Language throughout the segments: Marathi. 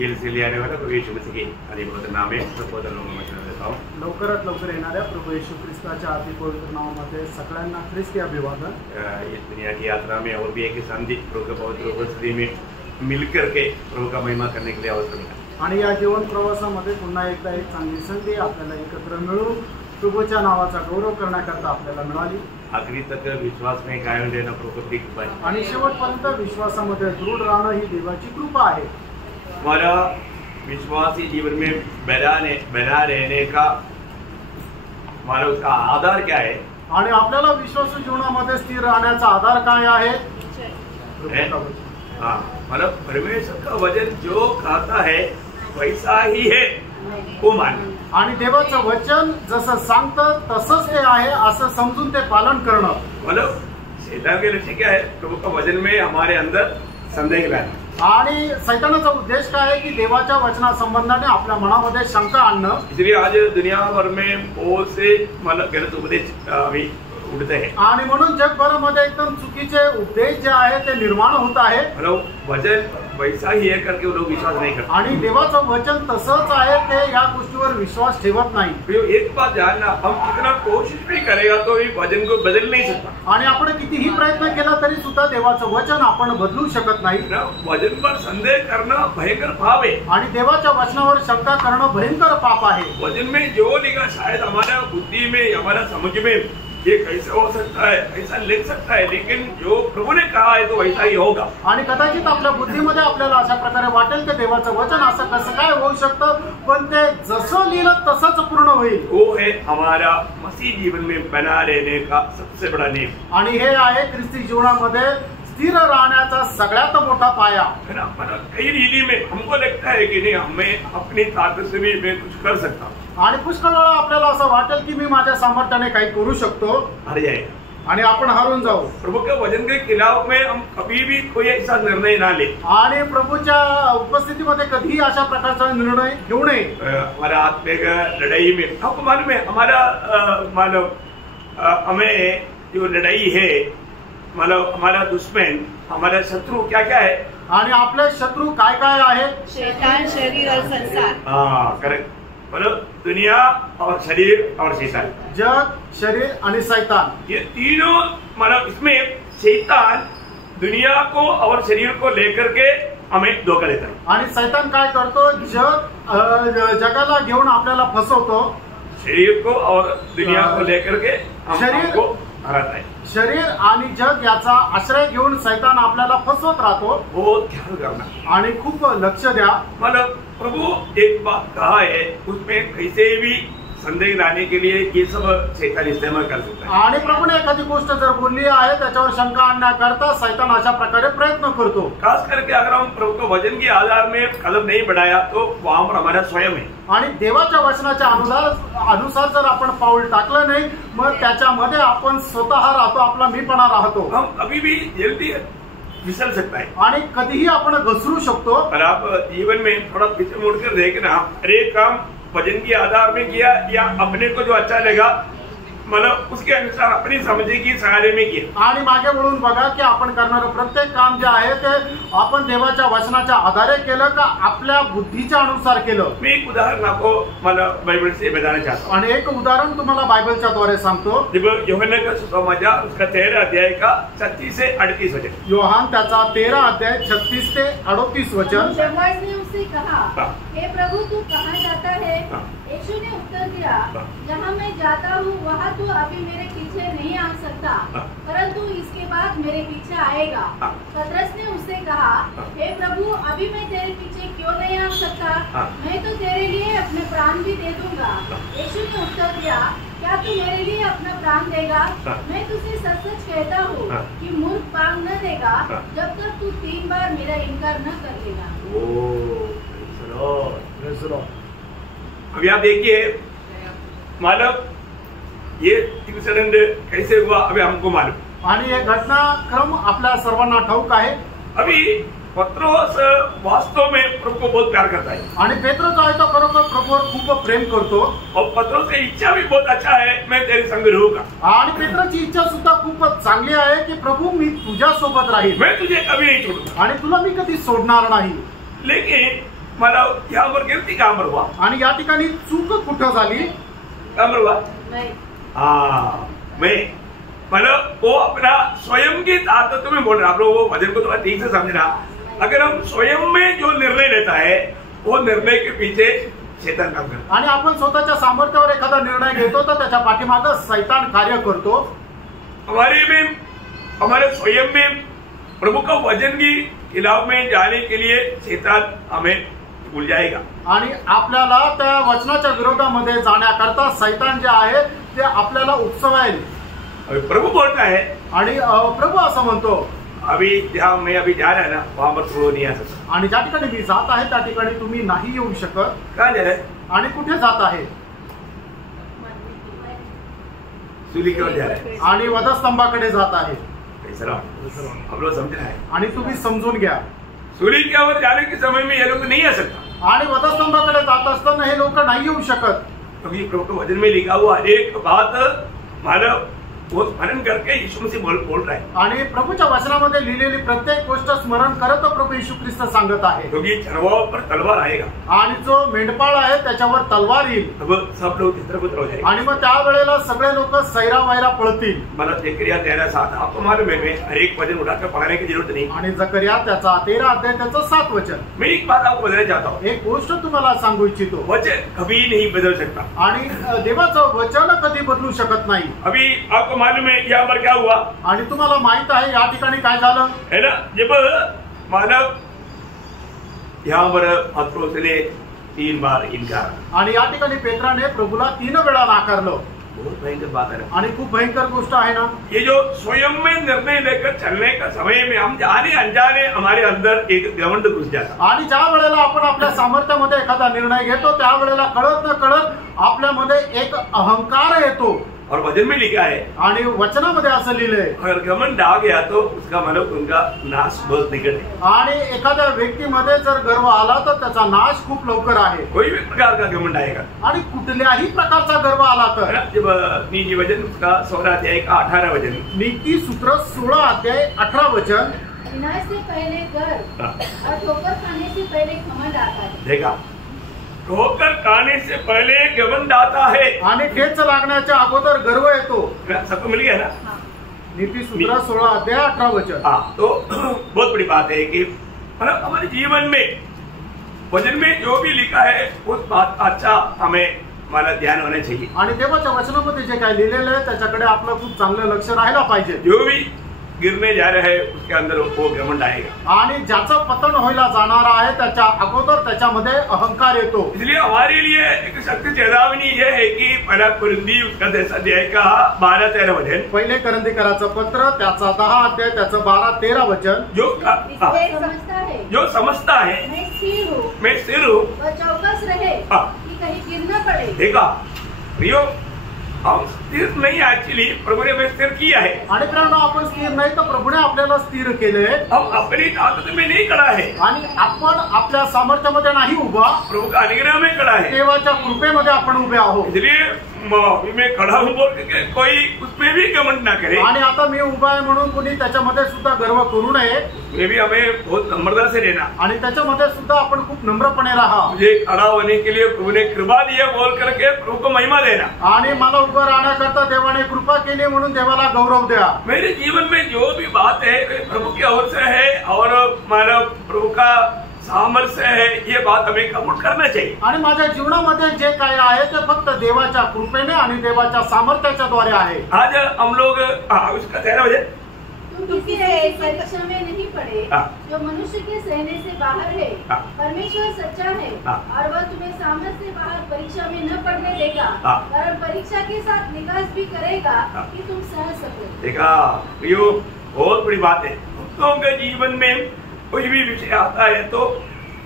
जलदी आने वाला प्रभु यीशु मसीह के अधिपति नाम में सबको धन्यवाद वचन देता हूँ। लवकरात लवकर येणाऱ्या प्रभू येशू ख्रिस्ताच्या अति पवित्र नावामध्ये सगळ्यांना ख्रिस्ती अभिवादन। इस दुनिया की यात्रा में और भी एक संधि प्रभु के पवित्र उपस्थिति में मिलकर के प्रभु का महिमा करने के लिए अवसर मिला। आणि या जीवन प्रवासामध्ये पुन्हा एकदा एक चांगली संधी आपल्याला एकत्र मिळून प्रभूच्या नावाचा गौरव करण्याकरता आपल्याला मिळाली। आखिरी तक विश्वास में कायम रहना प्रभु की कृपा है आणि शेवटपर्यंत विश्वासामध्ये दृढ राहणं ही देवाची कृपा आहे। हमारा विश्वासी जीवन में बना रहने का हमारा उसका आधार क्या है? आणि आपल्याला विश्वासू जीवनामध्ये स्थिर राहण्याचा आधार काय आहे? हाँ, मतलब परमेश्वर का वचन जो कहता है वैसा ही है वो मान। आणि देवाचं वचन जसं सांगतं तसंच ते आहे असं समजून ते पालन करणं। मतलब शैतान के लक्ष्य क्या है? प्रभु का वचन में हमारे अंदर संदेह लाना। आणि सैतानाचा उद्देश काय आहे की देवाच्या वचना संबंधाने आपल्या मनामध्ये शंका आणणं। इसलिए आज दुनिया भर में बहुत से मतलब गलत उपदेश अभी उठते हैं आणि म्हणून जगभरामध्ये एकदम चुकीचे उपदेश जे आहे ते निर्माण होत आहे। मतलब वचन वैसा ही है करके वो लोग विश्वास नहीं करते आणि देवाचं वचन तसंच आहे ते या गोष्टीवर विश्वास ठेवत नाही। तो एक बात जानना, हम कितना कोशिश भी करेगा तो ये वचन को बदल नहीं सकता। आणि आपण कितीही प्रयत्न केला तरी सुद्धा देवाचं वचन आपण बदलू शकत नाही। वचन पर संदेह करना भयंकर पाप है आणि देवाच्या वचनावर शंका करणं भयंकर पाप आहे। वचन में जो लिखा शायद हमारा बुद्धि में हमारा समझ में ये कैसे हो सकता है, ऐसा लिख सकता है, लेकिन जो प्रभु ने कहा है तो वैसा ही होगा। आणि कदाचित आपल्या बुद्धीमध्ये आपल्याला अशा प्रकारे वाटेल की देवाचं वचन असं कसं काय होऊ शकतं, पण ते जसं लिहिलं तसंच पूर्ण होईल। वो है हमारा मसीह जीवन में बना रहने का सबसे बड़ा नियम। आणि हे आहे ख्रिस्ती जीवनामध्ये स्थिर राहण्याचा सगळ्यात मोठा पाया। कई रीति में हमको लगता है कि नहीं, हमें अपनी ताकत से भी मैं कुछ कर सकता हूँ। आणि पुष्कळ वेळा आपल्याला असं वाटेल की मी माझ्या सामर्थ्याने काही करू शकतो, हार जाएगा आणि आपण हारून जाऊ। प्रभु के वचन के खिलाफ में हम कभी भी कोई ऐसा निर्णय ना ले आणि प्रभूच्या उपस्थितीमध्ये कधीही अशा प्रकारचा निर्णय घेऊ नये। हमारा आत्मिक लड़ाई में आपको मालूम है हमारा मानो हमें जो लड़ाई है, मतलब हमारा दुश्मन हमारा शत्रु क्या क्या है? आणि आपले शत्रु काय काय आहे? शैतान, शरीर और संसार। हाँ करेक्ट, मतलब दुनिया और शरीर और शैतान, जग, शरीर आणि शैतान, ये तीनों मतलब इसमें शैतान दुनिया को और शरीर को लेकर के हमें धोखा देता है। आणि शैतान काय करतो? जगाला घेऊन आपल्याला फसवतो, शरीर को और दुनिया को लेकर के शरीर हमको हराता है। शरीर आणि जग याचा आश्रय घेऊन शैतान आपल्याला फसवत राहतो। बहुत ख्याल करना आणि खूप लक्ष द्या। मतलब प्रभु एक बात कहा है, उसमें कैसे भी संदेह लाने के लिए ये सब शैतान इस्तेमाल कर सकता है। आणि प्रभूने एखादी गोष्ट जर बोलली आहे त्याच्यावर शंका आणण्याकरता शैतान अशा प्रकारे प्रयत्न करतो। खास करके अगर हम प्रभु के वचन के आधार में कदम नहीं बढ़ाया तो वहां पर हमारा स्वयं है। आणि देवाच्या वचनाच्या अनुसार जर आपण पाऊल टाकलं नाही, मग त्याच्यामध्ये आपण स्वतः राहतो, आपला मीपणा राहतो। हम कभी भी जल्दी फिसल सकता है आणि कधीही आपण घसरू शकतो। और आप जीवन में थोड़ा पीछे मुड़कर देखना, हर एक काम वचन के आधार में किया या अपने को जो अच्छा लगा मतलब उसके अनुसार अपनी समझे की सहारे में किया। आणि मागे वळून बघा की आपण करणारं प्रत्येक काम जे आहे ते आपण देवाच्या वचनाच्या आधारे केलं का आपल्या बुद्धीच्या अनुसार केलं। मैं एक उदाहरण आपको मतलब बाइबल से बताना चाहता हूँ। आणि एक उदाहरण तुम्हाला बायबलच्या द्वारे सांगतो। जब यूहन्ना का सुसमाचार उसका 13 अध्याय का 36 से 38 वचन। योहान त्याचा 13 अध्याय 36 ते 38 वचन। शमौन ने उससे कहा, हे प्रभु तू कहाँ जाता है? यीशु ने उत्तर दिया, जहाँ मैं जाता हूँ वहाँ तू अभी मेरे पीछे नहीं आ सकता, परंतु इसके बाद मेरे पीछे आएगा। पतरस ने उससे कहा, हे प्रभु अभी मैं तेरे पीछे क्यों नहीं आ सकता? मैं तो तेरे लिए अपने प्राण भी दे दूंगा। यीशु ने उत्तर दिया, क्या तू मेरे लिए अपना प्राण देगा? मैं तुझसे सच सच कहता हूँ कि मूर्ख प्राण न देगा जब तक तू 3 बार मेरा इनकार न कर लेगा। अभी आप देखिए मालूम ये इंसिडेंट कैसे हुआ अभी हमको मालूम। आणि हे घटनाक्रम आपल्या सर्वांना ठाऊक आहे। अभी पत्रोस वास्तव में प्रभु को बहुत प्यार करता है आणि पेत्र जो आहे तो खरोखर प्रभूवर खूप प्रेम करतो। और पत्रोस की इच्छा भी बहुत अच्छा है, मैं तेरे संग रहूंगा। आणि पेत्राची इच्छा सुद्धा खूप चांगली आहे की प्रभू मी तुझ्या सोबत राहील, मैं तुझे कभी नहीं छोडूंगा, आणि तुला मी कधी सोडणार नाही। लेकिन मला यावर गिरती काम हुआ आणि या ठिकाणी चूक कुठं झाली? काम हुआ मैं मैं मतलब वो अपना स्वयं की ताकत में बोल रहे हैं। आप लोग वो वचन को थोड़ा ठीक से समझना। अगर हम स्वयं में जो निर्णय लेता है वो निर्णय के पीछे शैतान काम करता है। आणि आपण स्वतःच्या सामर्थ्यावर एखादा निर्णय घेतो तर त्याच्या पाठीमागे शैतान कार्य करतो। हमारे स्वयं में प्रभु का वचन की खिलाफ में जाने के लिए शैतान हमें भूल जाएगा आणि आपल्याला त्या वचनाच्या विरोधामध्ये जाण्याकरता शैतान जे आहे ते आपल्याला उकसवायला। प्रभु बोलता है आणि प्रभु असं म्हणतो अभी जहाँ मैं अभी जा रहा है ना वहां पर प्रभु नहीं आ सकता। आणि ज्या ठिकाणी मी जात आहे त्या ठिकाणी तुम्ही नाही येऊ शकत। कहाँ जा रहे? आणि कुठे जात आहे? सूली की ओर जा रहा है आणि वधस्तंभाकडे जात आहे। हम लोग समझना है आणि तुम्ही समजून घ्या सूली की ओर जाने के समय में ये लोग नहीं आ सकता आणि वधस्तंभाकडे जात असताना हे लोक नाही येऊ शकत। क्योंकि प्रभु के वचन में लिखा हुआ एक बात मानव वो स्मरण करके यीशु मसीह बोल रहा है आणि प्रभूच्या वचनामध्ये लिहिलेली प्रत्येक गोष्ट स्मरण करत प्रभू येशू ख्रिस्त सांगत आहे। क्योंकि चरवाहों पर तलवार आएगा आणि जो मेंढपाळ आहे त्याच्यावर तलवार येईल तब सब लोग चित्रपुत्र हो जाएंगे आणि मग त्यावेळेला सगळे लोक सैरा वैरा पळतील। मला जकरिया 13:7 आपको मालूम है हर एक वचन उठाकर पढ़ाने की जरूरत नहीं। आणि जकरिया त्याचा 13 अध्याय त्याचं 7 वचन। मैं एक बात आपको बताना चाहता हूँ एक गोष्ट तुम्हाला सांगू इच्छितो वचन कभी नहीं बदल सकता आणि देवाचं वचन कधी बदलू शकत नाही। अभी आपको मालूम है यहाँ पर क्या हुआ आणि तुम्हाला माहित आहे या ठिकाणी काय झालं है ना जब मानव यहाँ पर पत्रोस ने 3 बार इनकार आणि या ठिकाणी पेत्राने प्रभूला 3 वेळा नाकारलं। बहुत भयंकर बात है ना आणि खूप भयंकर गोष्ट आहे ना। ये जो स्वयं में निर्णय लेकर चलने का समय में हम जाने अनजाने हमारे अंदर एक घमंड घुस जाता आणि ज्या वेळेला आपण आपल्या सामर्थ्यामध्ये एखादा निर्णय घेतो त्या वेळेला कळत न कळत आपल्यामध्ये एक अहंकार येतो। और वचन में लिखा है आणि वचनामध्ये असं लिहिलंय अगर घमंड आ गया तो उसका मतलब उनका नाश बहुत निकट है। आणि एखाद्या व्यक्तीमध्ये जर गर्व आला तर त्याचा नाश खूप लवकर आहे। कोई भी प्रकार का घमंड आएगा आणि कुठल्याही प्रकारचा गर्व आला तर जब नीति वचन उसका 16 अध्याय का 18 वचन नीति सूत्र 16 अध्याय 18 वचन विनाश से पहले गर्व और ठोकर खाने से पहले घमंड आता है। देखा ठोकर खाने से पहले घमंड आता है आणि ठेच लागण्याच्या अगोदर गर्व येतो। सबको मिल गया ना नीति सूत्र 16 अध्याय 18 वचन। हाँ तो बहुत बड़ी बात है कि मतलब हमारे जीवन में वचन में जो भी लिखा है उस बात का अच्छा हमें हमारा ध्यान होना चाहिए। आणि देवाच्या वचनामध्ये जे काय लिहिलेलं आहे त्याच्याकडे आपलं खूप चांगलं लक्ष राहायला पाहिजे। जो भी गिरने जा रहे हैं उसके अंदर वो घमंड आएगा आणि ज्याचं पतन व्हायला जाणार आहे त्याच्या अगोदर त्याच्यामध्ये अहंकार येतो। इसलिए हमारे लिए एक सख्त चेतावनी ये है कि पहला कुरिन्थी उसका 10 अध्याय का 12-13 वचन पहिले करंथीकराचं पत्र त्याचा 10 अध्याय त्याचं 12-13 वचन जो समझता है मैं स्थिर हूँ वह चौकस रहे कि कहीं गिर न पड़े। देखा प्रियो हम स्थिर नहीं एक्चुअली प्रभु ने हमें स्थिर किया है आणि प्रेरणा आपण स्थिर नाही तर प्रभूने आपल्याला स्थिर केले। हम अपनी ताकत में नहीं खड़ा है आणि आपण आपल्या सामर्थ्यामध्ये नाही उभा प्रभु का अनुग्रह में खड़ा है देवाच्या कृपेमध्ये आपण उभे आहोत। इसलिए मैं खड़ा हूँ बोल के कोई उसमें भी घमंड ना करे आणि आता मी उभा आहे म्हणून कोणी त्याच्यामध्ये सुद्धा गर्व करू नये। उसमें भी हमें बहुत नम्रता से रहना आणि त्याच्यामध्ये सुद्धा आपण खूप नम्रपणे राहा। मुझे खड़ा होने के लिए प्रभु ने कृपा दी है बोल करके प्रभु को महिमा देना आणि मला उभं राहण्याकरता देवाने कृपा केली म्हणून देवाला गौरव द्या। मेरे जीवन में जो भी बात है प्रभु की ओर से है और मानव प्रभु का सामर्थ्य है ये बात हमें कबूल करना चाहिए। आणि माझ्या जीवनामध्ये जे काय आहे ते फक्त देवाच्या कृपेने आणि देवाच्या सामर्थ्याच्या द्वारे आहे। आज हम लोग उसका 13 वचन तुम किसी ऐसी परीक्षा में नहीं पड़े जो मनुष्य के सहने से बाहर है। परमेश्वर सच्चा है और वह तुम्हें सामर्थ्य से बाहर परीक्षा में न पड़ने देगा वरन परीक्षा के साथ निकास भी करेगा कि तुम सह सको। देखा प्रियो बहुत बड़ी बात है। भक्तों के जीवन में कोई भी विषय आता है तो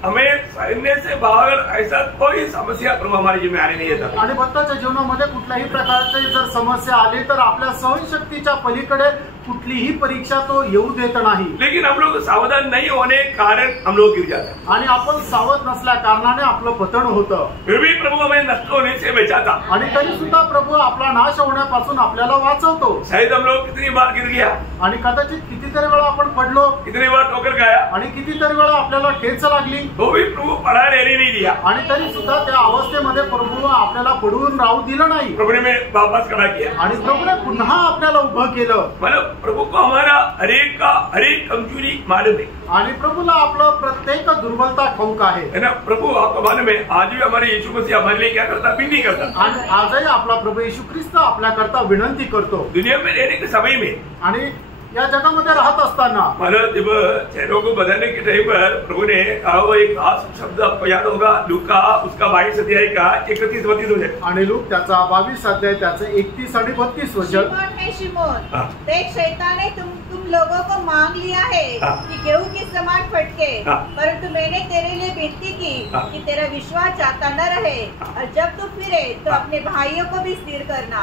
हमें सहने से बाहर ऐसा कोई समस्या प्रभु हमारे जीवन में आने नहीं देता। आणि भक्ताच्या जीवनामध्ये कुठल्याही प्रकारची जर समस्या आली तर आपल्या सहनशक्तीच्या पलीकडे कुठलीही परीक्षा तो येऊ देत नाही. लेकिन हम लोग सावधान नहीं होने के कारण हम लोग गिर जाते हैं. आणि आपण सावध नसल्या कारणाने आपलं पतन होतं. फिर भी प्रभु हमें नष्ट होने से बचाता. आणि तरी सुद्धा प्रभू आपला नाश होण्यापासून आपल्याला वाचवतो. शायद हम लोग कितनी बार गिर गया, आणि कदाचित कितीतरी वेळा आपण पडलो, कितनी बार ठोकर खाया, आणि कितीतरी वेळा आपल्याला ठेच लागली, तो भी प्रभु पढ़ा रहने नहीं दिया. आणि तरी सुद्धा त्या अवस्थेमध्ये प्रभू आपल्याला पडून राहू दिलं नाही. प्रभु ने हमें वापस खड़ा किया. आणि प्रभूने पुन्हा आपल्याला उभं केलं. मतलब प्रभु को हमारा हर एक कमजोरी मालूम है. आणि प्रभूला आपलं प्रत्येक दुर्बलता ठाऊक आहे. है ना. प्रभु आपको मालूम है, आज भी हमारे यीशु मसीह हमारे लिए क्या करता, विनती करता. आणि आजही आपला प्रभू येशू ख्रिस्त आपल्याकरता विनंती करतो. दुनिया में रहने के समय में, आणि या जगामध्ये राहत असताना मतलब जब चेहरों को बदलने के टाइम पर प्रभु ने कहा वो एक खास शब्द आपको याद होगा, लूका उसका 22 अध्याय का 31-32 वचन. आणि लूक त्याचा 22 अध्याय त्याचे 31 आणि 32 वचन. शिमोन है शिमोन, देख शैतान ने तुम लोगों को मांग लिया है कि गेहूं के समान फटके, परंतु मैंने तेरे लिए विनती की कि तेरा विश्वास जाता न रहे, और जब तू फिरे तो अपने भाइयों को भी स्थिर करना.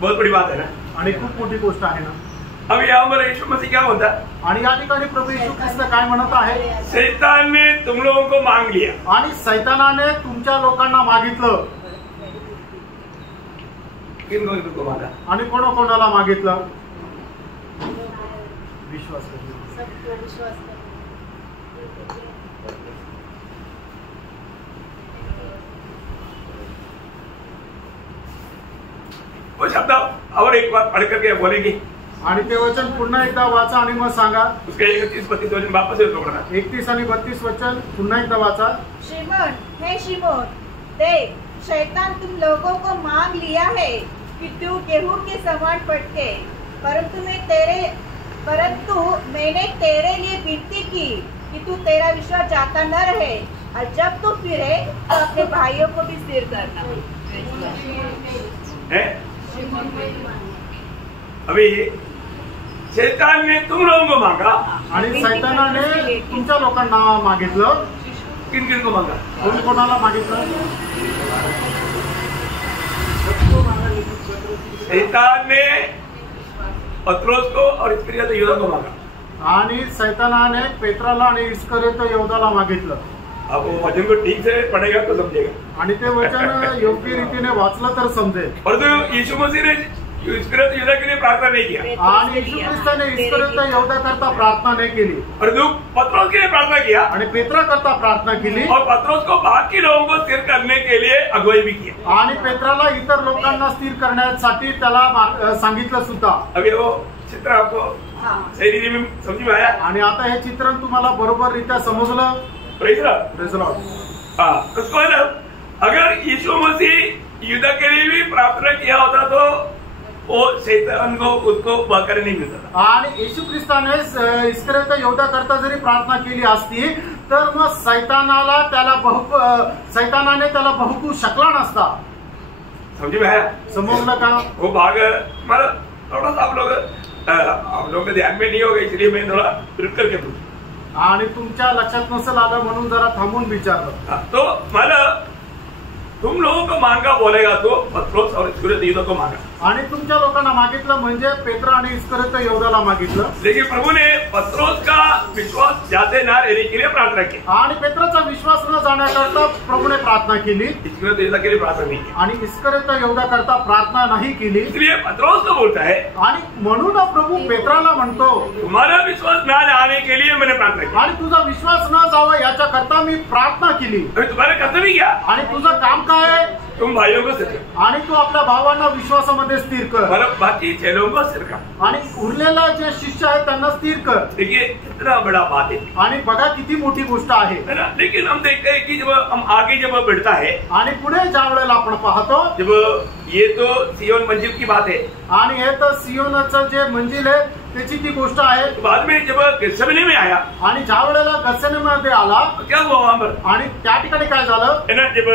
बहुत बड़ी बात है ना. आणि खूप मोठी गोष्ट आहे ना. अब यावर यीशु मसीह क्या बोलता है, आणि या ठिकाणी प्रभू येशू ख्रिस्त काय म्हणत आहे, शैतान ने तुम लोगों को मांग लिया. आणि सैतानाने तुमच्या लोकांना मागितलं. किनको मांगा, आणि कोणाला मागितलं, विश्वास वो शब्द और एक बार पढ़ करके बोलेंगे. आणि ते वचन पुन्हा एकदा वाचा आणि मग सांगा. उसके 31-32 वचन वापस से पढ़ना. 31 आणि 32 वचन पुन्हा एकदा वाचा. शिमोन है शिमोन, देख शैतान तुम लोगों को मांग लिया है कि तू गेहूं के समान फटके, परंतु मैंने तेरे लिए विनती की कि तू तेरा विश्वास जाता न रहे, और जब तू फिरे तो अपने भाइयों को भी स्थिर करना. अभी शैतान ने तुम लोगों को मांगा, आणि सैतानाने तुमच्या लोकांना मागितलं. किन को मांगा, कोणाला मागितलं, शैतान ने पत्रोस को और इस्करियोत यहूदा को मांगा. आणि सैतानाने पेत्राला आणि इस्करियोत यहूदाला मागितलं. अब वो वचन को ठीक से पढ़ेगा तो समझेगा. आणि ते वचन योग्य रीतीने वाचलं तर समजेल. परंतु यीशु मसीह ने इस्करियोत यहूदा के लिए प्रार्थना नहीं किया, आणि येशू ख्रिस्ताने इस्करियोत यहूदा करता प्रार्थना नाही केली, परंतु पत्रोस के लिए प्रार्थना किया, आणि पेत्रा करता प्रार्थना केली, और पत्रोस को बाकी लोगों को स्थिर करने के लिए अगुवाई भी किया. आणि पेत्राला इतर लोकांना स्थिर करण्यासाठी त्याला सांगितलं सुद्धा. अभी वो चित्र आपको सही रीति में समझ में आया. आणि आता हे चित्रण तुम्हाला बरोबर रित्या समजलं. Praise Lord. उसको है ना, अगर यीशु मसीह यहूदा के लिए भी प्रार्थना किया होता तो वो शैतान को उसको बहकाने नहीं मिलता था. आणि येशू ख्रिस्ताने इस्करियोत यहूदा करता जरी प्रार्थना केली असती तर मग सैतानाने त्याला बहुकू शकला नसता. समझ में आया, समजलं का. वो भाग मतलब थोड़ा सा आप लोग ध्यान में नहीं होगा, इसलिए मैं थोड़ा रुक करके पूछूं. आणि तुमच्या लक्षात नसेल आलं म्हणून जरा थांबून विचारलं. तो मतलब तुम लोगों को मांगा बोलेगा तो पत्रोस और इस्करियोत यहूदा को मांगा. आणि तुमच्या लोकांना मागितलं म्हणजे पेत्रा आणि इस्करियोत यहूदाला मागितलं. लेकिन प्रभु ने पत्रोस का विश्वास जाते ना रहने के लिए प्रार्थना की, आणि पेत्राचा विश्वास न जाण्याकरता प्रभूने प्रार्थना केली, इस्करियोत यहूदा के लिए प्रार्थना नहीं की. आणि इस्करियोत यहूदा करता प्रार्थना नाही केली. इसलिए पत्रोस को बोलता है, आणि म्हणून प्रभू पेत्राला म्हणतो, तुम्हारा विश्वास ना जाने के लिए मैंने प्रार्थना की. आणि तुझा विश्वास न जावा याच्याकरता मी प्रार्थना केली. अभी तुम्हारा कर्तव्य क्या, आणि तुझं काम काय आहे, तुम भाइयों को स्थिर कर. आणि तू आपल्या भावांना विश्वासामध्ये स्थिर कर, मतलब बाकी चेलों को स्थिर कर. आणि उरलेला जे शिष्य आहेत त्यांना स्थिर कर. देखिए कितना बड़ा बात है, आणि बघा किती मोठी गोष्ट आहे, है ना. लेकिन हम देखते हैं कि जब हम आगे जब बढ़ता है, आणि पुढे ज्या वेळेला आपण पाहतो, जब ये तो सियोन मंजिल की बात है, आणि हे तर सियोनाचं जे मंजिल आहे त्याची ती गोष्ट आहे. बाद में जब गethsemane में आया, आणि ज्या वेळेला गethसेमनेमध्ये आला, तो क्या हुआ वहां पर, आणि त्या ठिकाणी काय झालं, है ना. जब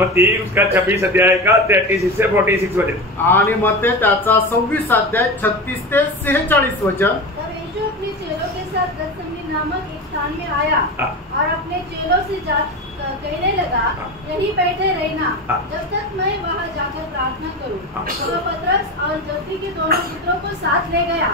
मत्ती उसका 26 अध्याय का 36 से 46 वचन, आणि मग ते त्याचा 26 अध्याय 36 ते 46 वचन. तब यीशु अपने चेलों के साथ गethसेमनी नाम नामक एक स्थान में आया हाँ। और अपने चेलों से कहने लगा, यहीं बैठे रहना जब तक मैं वहाँ जाकर प्रार्थना करूँ। तो वह पतरस और जब्दी के दोनों पुत्रों को साथ ले गया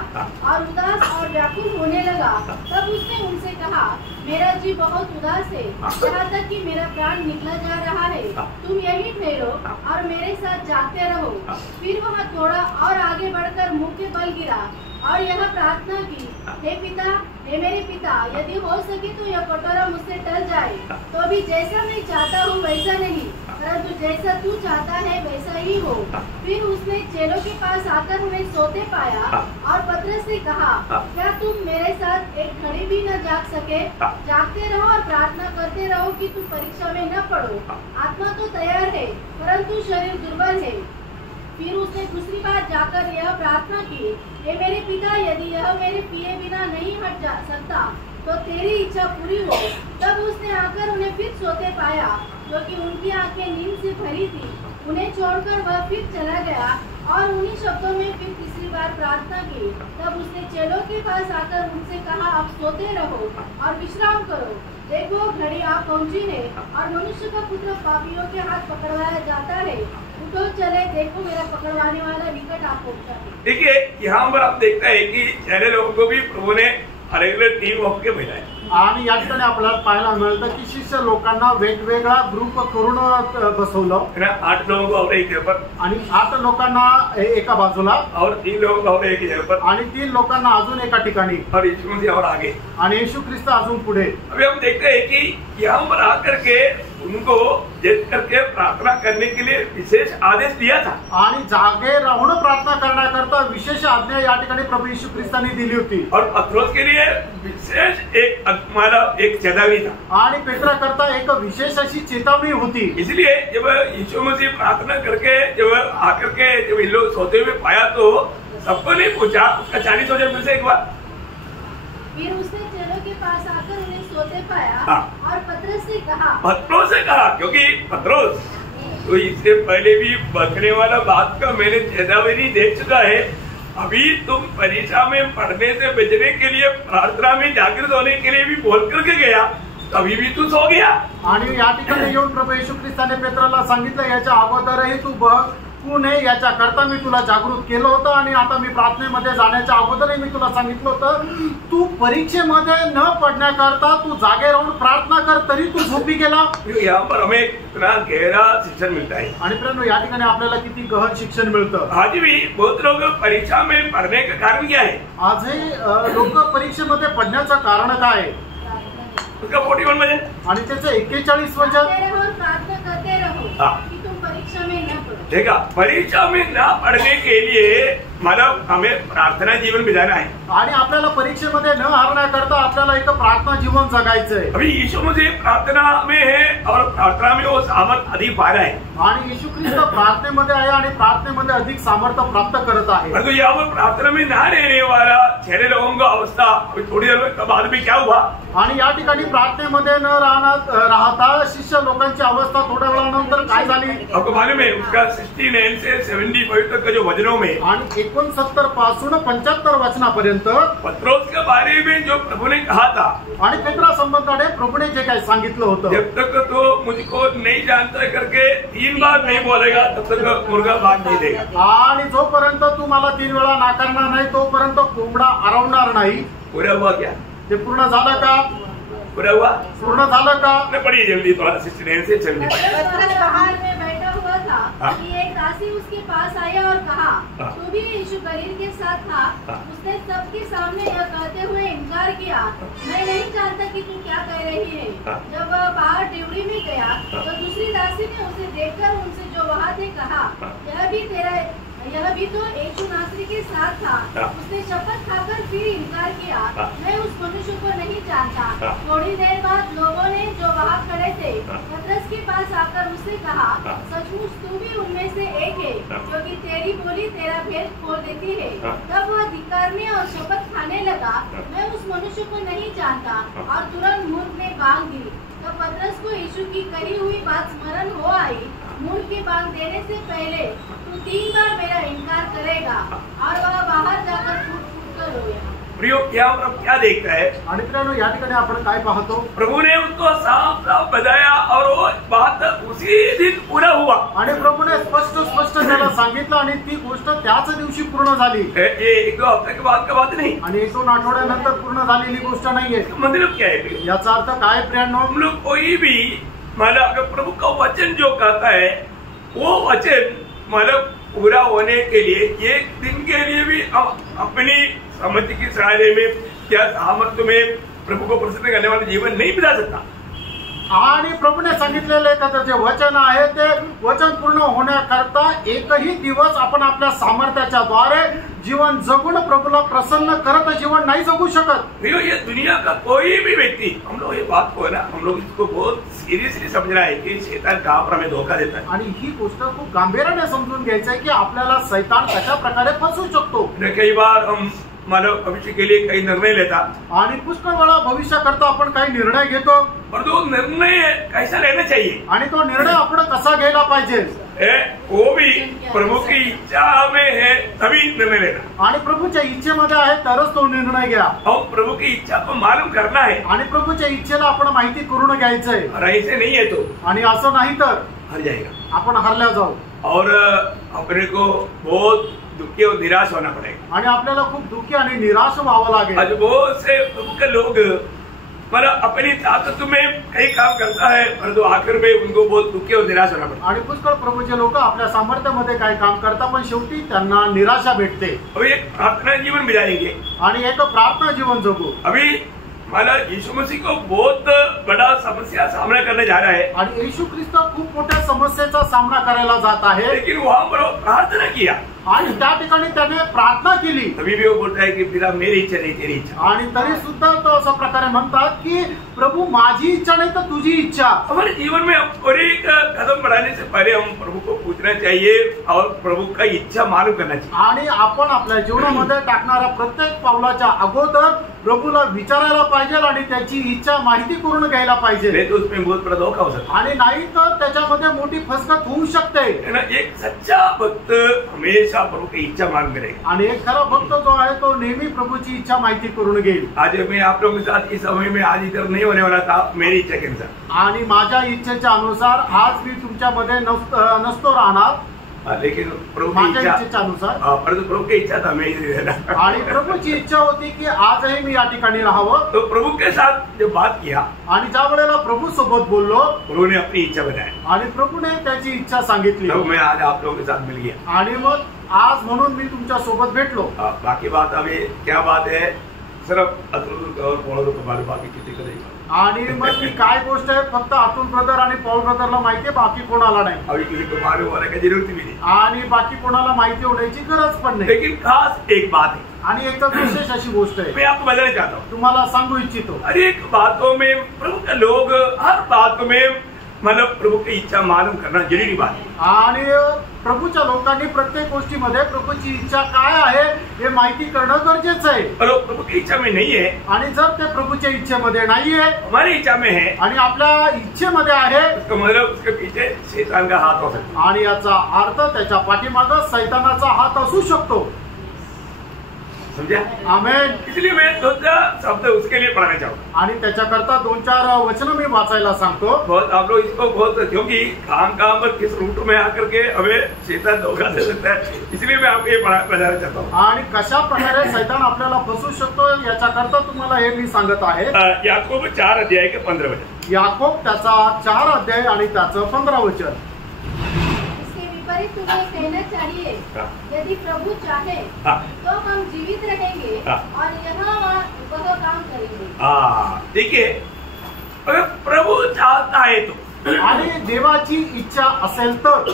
और उदास और व्याकुल होने लगा। तब उसने उनसे कहा, मेरा जी बहुत उदास है, यहाँ तक कि मेरा प्राण निकला जा रहा है। तुम यहीं ठहरो और मेरे साथ जागते रहो। फिर वह थोड़ा और आगे बढ़कर मुंह के बल गिरा और यह प्रार्थना की, हे पिता, हे मेरे पिता, यदि हो सके तो यह कटोरा मुझसे टल जाए, तो भी जैसा मैं चाहता हूँ वैसा नहीं, परंतु जैसा तू चाहता है वैसा ही हो। फिर उसने चेलों के पास आकर उन्हें सोते पाया और पतरस से कहा, क्या तुम मेरे साथ एक घड़ी भी न जाग सके? जागते रहो और प्रार्थना करते रहो कि तुम परीक्षा में न पड़ो। आत्मा तो तैयार है परंतु शरीर दुर्बल है। फिर उसने दूसरी बार जाकर यह प्रार्थना की, हे मेरे पिता, यदि यह मेरे पिए बिना नहीं हट जा सकता तो तेरी इच्छा पूरी हो। तब उसने आकर उन्हें फिर सोते पाया, क्योंकि उनकी आंखें नींद से भरी थी। उन्हें छोड़कर वह फिर चला गया और उन्हीं शब्दों में फिर तीसरी बार प्रार्थना की। तब उसने चेलों के पास आकर उनसे कहा, अब सोते रहो और विश्राम करो। देखो, घड़ी आ पहुंची है और मनुष्य का पुत्र पापियों के हाथ पकड़वाया जाता है। उठो, चले, देखो मेरा पकड़वाने वाला निकट आ पहुंचा है। देखिए, यहाँ पर आप देखते हैं कि सारे लोगों को भी प्रभु ने रेग्युलर टीम ऑफ के भेजा आणि या ठिकाणी आपल्याला पाहायला मिळतं की शिष्य लोकांना वेगवेगळा ग्रुप करून बसवलं। 8 लोगों को और एक जगह पर, आणि 8 लोकांना एका बाजूला और 3 लोगों को और एक जगह पर, आणि 3 लोकांना अजून एका ठिकाणी, और यीशु मसीह और आगे। आणि येशू ख्रिस्त अजून पुढे। अभी हम देखते हैं कि यहाँ पर आकर के उनको जित करके प्रार्थना करने के लिए विशेष आदेश दिया था, आणि जागे राहून प्रार्थना करण्याकरता विशेष आज्ञा या ठिकाणी प्रभू येशू ख्रिस्तांनी दिली होती। और पत्रोस के लिए विशेष एक चेतावनी था, आणि पेट्रा करता एक विशेष अशी चेतावनी होती। इसलिए जब यीशु मसीह प्रार्थना करके जब आकर के जब इन लोग सोते हुए पाया तो सबको नहीं पूछा, उसका 40 हो जाए फिर से एक बार। फिर उसने चेलों के पास आकर उन्हें सोते पाया और पतरस से कहा, क्योंकि पत्रोस तो इससे पहले भी बचने वाला बात का मैंने चेतावनी दे चुका है। अभी तुम परीक्षा में पढ़ने से बचने के लिए प्रार्थना में जागृत होने के लिए भी बोल करके गया, तभी भी तू सो गया। आणि या ठिकाणी येऊन प्रभू येशू ख्रिस्ताने पेत्राला सांगितलं, याच्या अगोदरही तू बघू नये याच्या करता मी तुला जागृत केलं होतं, आणि आता मी प्रार्थनेमध्ये जाण्याच्या अगोदरही मी तुला सांगितलं होतं, तू परीक्षेमध्ये न पडण्याकरता तू जागे राहून प्रार्थना कर, तरी तू झोपी गेला। यहाँ पर हमें इतना गहरा शिक्षण मिलता है। आणि फ्रेंड, या ठिकाणी आपल्याला किती गहन शिक्षण मिळतं। आज भी बहुत लोग परीक्षा में पढ़ने का कारण क्या है? आजही लोक परीक्षेमध्ये पडण्याचं कारण काय आहे? उसका 41 वजह आणि त्याचं 41 वजह। प्रार्थना करते रहो कि तुम परीक्षा में न पड़ो। देखा, परीक्षा में न पढ़ने के लिए मतलब हमें प्रार्थना जीवन बिताना है, आणि आपल्याला परीक्षेमध्ये न हारण्याकरता आपल्याला एक प्रार्थना जीवन जगायचं आहे। अभी यीशु मसीह प्रार्थना में है और प्रार्थना में वो सामर्थ अधिक पा रहा है, आणि येशू ख्रिस्त प्रार्थनेमध्ये आहे आणि प्रार्थनेमध्ये अधिक सामर्थ्य प्राप्त करत आहे। परंतु यहाँ पर प्रार्थना में न रहने वाला 6 लोगों का अवस्था अभी थोड़ी देर बाद में क्या हुआ? आणि या ठिकाणी प्रार्थनेमध्ये न राहता शिष्य लोकांची अवस्था थोड्या वेळानंतर काय झाली? आपको मालूम है, उसका 69 से 75 तक का जो वचनों में, आणि 69 पासून 75 वचनापर्यंत पत्रोस के बारे में जो प्रभु ने कहा था, आणि पेत्रा संबंधाने प्रभूने जे काही सांगितलं होतं, जब तक तो मुझको नहीं जानता करके 3 बार नहीं बोलेगा तब तक मुर्गा भाग नहीं देगा। आणि जोपर्यंत तू मला 3 वेळा नाकारणार नाही तोपर्यंत कोंबडा आरवणार नाही। पूरा हुआ क्या? ते पूर्ण झालं का? पूरा हुआ? पूर्ण झालं का? पढ़िए जल्दी, थोड़ा 69 से 70। बाहर में बैठा हुआ था कि एक दासी उसके पास आया और कहा, तू भी यीशु गलील के साथ था। उसने सबके सामने यह कहते हुए इनकार किया, मैं नहीं जानता कि तू क्या कह रही है। जब वह बाहर ड्यूटी में गया तो दूसरी दासी ने उसे देखकर उनसे जो वहाँ थे कहा, यह भी तो यीशु नासरी के साथ था। उसने शपथ खाकर फिर इनकार किया, मैं उस मनुष्य को नहीं जानता। थोड़ी देर बाद लोगों ने जो वहाँ खड़े थे पतरस के पास आकर उससे कहा, सचमुच तू भी उनमें से एक है, क्योंकि तेरी बोली तेरा भेद खोल देती है। तब वह धिक्कारने और शपथ खाने लगा, मैं उस मनुष्य को नहीं जानता, और तुरंत मुंह में बांग दी। तब पतरस को यीशु की कही हुई बात स्मरण हो आई, मुंह की बांग देने से पहले तू 3 बार मेरा इनकार करेगा, और वह बाहर जाकर फूट फूट कर रोया। प्रियो क्या प्रभु क्या देखता है? आणि मित्रांनो या ठिकाणी आपण काय पाहतो? प्रभु ने उसको साफ साफ बताया और वो बात उसी दिन पूरा हुआ. आणि प्रभूने स्पष्ट त्याला सांगितलं आणि ती गोष्ट त्याच दिवशी पूर्ण झाली. ये 1-2 हफ्ते के बाद का बात नहीं. आणि 1-2 आठवड्यानंतर पूर्ण झालेली गोष्ट नाहीये. मतलब क्या है? याचा अर्थ काय प्रियांनो? हम लोग कोई भी मतलब अगर प्रभु का वचन जो कहता है वो वचन मतलब पूरा होने के लिए एक दिन के लिए भी अपनी समझ की सहारे में क्या सामर्थ्य में प्रभु को प्रसन्न करने वाला जीवन नहीं बिता सकता. आणि प्रभूने सांगितलेले एखादं जे वचन आहे ते वचन पूर्ण होण्याकरता एकही दिवस आपण आपल्या सामर्थ्याच्या द्वारे जीवन जगून प्रभूला प्रसन्न करत जीवन नाही जगू शकत. ये दुनिया का कोई भी व्यक्ति हम लोग ये बात को है ना हम लोग इसको बहुत सिरियसली समझना है की शैतान कहाँ पर हमें धोखा देता है. आणि ही गोष्ट खूप गांभीर्याने समजून घ्यायचं आहे की आपल्याला शैतान कशा प्रकारे फसवू शकतो. कई बार हम मानव भविष्य के लिए काही निर्णय लेता आणि पुष्कळ वेळा भविष्याकरता आपण काही निर्णय घेतो. और तो निर्णय कैसा लेना चाहिए आणि तो निर्णय आपण कसा घ्यायला पाहिजे वो भी प्रभु की इच्छा में है तभी निर्णय लेना. आणि प्रभूच्या इच्छेमध्ये आहे तरच तो निर्णय घ्या. और प्रभु की इच्छा को मालूम करना है आणि प्रभूच्या इच्छेला आपण माहिती करून घ्यायचंय. और ऐसे नहीं है तो आणि असं नाही तर हर जाएगा आपण हरल्या जाऊ और अपने को बहुत दुखी और निराश होना पड़ेगा. आणि आपल्याला खूप दुःखी आणि निराश व्हावं लागेल. आज बहुत से प्रभु के लोग मतलब अपनी ताकत में कई काम करता है परंतु आखिर में उनको बहुत दुखी और निराश होना पड़ता है. आणि पुष्कळ प्रभूचे लोक आपल्या सामर्थ्यामध्ये काही काम करतात पण शेवटी त्यांना निराशा भेटते. अभी एक प्रार्थना जीवन बिताएंगे आणि एक प्रार्थना जीवन जगू. अभी मला यीशु मसीह को बहुत बड़ा समस्या सामना करने जा रहा है. आणि येशू ख्रिस्त खूप मोठ्या समस्येचा सामना करायला जात आहे. लेकिन वहाँ पर प्रार्थना किया आणि त्या ठिकाणी त्याने प्रार्थना केली. तभी भी वो बोलता है की फिर मेरी इच्छा नहीं तेरी इच्छा. आणि तरी सुद्धा तो अशा प्रकारे म्हणतात की प्रभु माझी इच्छा नाही तर तुझी इच्छा. हमारे जीवन में और एक कदम बढ़ाने से पहले हम प्रभु को पूछना चाहिए और प्रभु का इच्छा मालूम करना चाहिए. आणि आपण आपल्या जीवनामध्ये टाकणाऱ्या प्रत्येक पावलाच्या अगोदर प्रभूला विचारायला पाहिजे आणि त्याची इच्छा माहिती करून घ्यायला पाहिजे. नहीं तो उसमें बहुत बड़ा धोखा हो सकता आणि नाही तर त्याच्यामध्ये मोठी फसगत होऊ शकते. है ना. एक सच्चा भक्त हमेशा प्रभु की इच्छा मालूम करेगा. आणि एक खरा भक्त जो आहे तो नेहमी प्रभूची इच्छा माहिती करून घेईल. आज मैं आप लोगों के साथ इस समय में आज इधर नहीं होने वाला था मेरी इच्छा के अनुसार. आणि माझ्या इच्छेच्या अनुसार आज मी तुमच्यामध्ये नसतो राहणार. लेकिन प्रभु की माझ्या इच्छा इच्छेच्या अनुसार परंतु प्रभु की इच्छा था मैं इधर रहना. आणि प्रभूची इच्छा होती की आजही मी या ठिकाणी राहावं. तो प्रभु के साथ जब बात किया आणि ज्या वेळेला प्रभू सोबत बोललो प्रभु ने अपनी इच्छा बताया आणि प्रभूने त्याची इच्छा सांगितली. तो मैं आज आप लोगों के साथ मिल गया. आणि मग आज म्हणून मी तुमच्या सोबत भेटलो. बाकी बात अभी क्या बात है सिर्फ अतुल और पौल को मालूम बाकी किसी को नहीं. आणि मग ही काय गोष्ट आहे फक्त अतुल ब्रदर आणि पॉल ब्रदरला माहिती आहे बाकी कोणाला नाही. अभी किसी को मालूम होने की जरूरत भी नहीं. आणि बाकी कोणाला माहिती होण्याची गरज पण नाही. लेकिन खास एक बात है आणि एक विशेष अशी गोष्ट आहे मैं आपको बताना चाहता हूँ. तुम्हाला सांगू इच्छितो. हर एक बातों में प्रभु के लोग हर बात में मतलब प्रभु की इच्छा मालूम करना जरूरी बात है. आणि प्रभूच्या लोकांनी प्रत्येक गोष्टीमध्ये प्रभूची इच्छा काय आहे हे माहिती करणं गरजेचं आहे. और प्रभु की इच्छा में नहीं है आणि जर ते प्रभूच्या इच्छेमध्ये नाहीये हमारी इच्छा में है आणि आपल्या इच्छेमध्ये आहे उसका मतलब उसके पीछे शैतान का हाथ हो सकता है. आणि याचा अर्थ त्याच्या पाठीमागे सैतानाचा हात असू शकतो. समझा. आमेन. इसलिए मैं 2-4 शब्द उसके लिए पढ़ाना चाहूँगा. आणि त्याच्याकरता 2-4 वचन मी वाचायला सांगतो. बहुत आप लोग इसको बहुत क्योंकि काम पर किस रूट में आकर के हमें शैतान धोखा दे सकता है इसलिए मैं आपको ये बताना चाहता हूँ. आणि कशा प्रकारे सैतान आपल्याला फसवू शकतो याच्याकरता तुम्हाला हे मी सांगत आहे. याकूब 4 अध्याय के 15 वचन. याकूब त्याचा 4 अध्याय आणि त्याचं 15 वचन. इसके विपरीत तुम्हें कहना चाहिए यदि प्रभु चाहे तो हम जीवित रहेंगे और यहाँ वह काम करेंगे. ठीक है. अगर प्रभु चाहता है तो आणि देवाची इच्छा असेल तर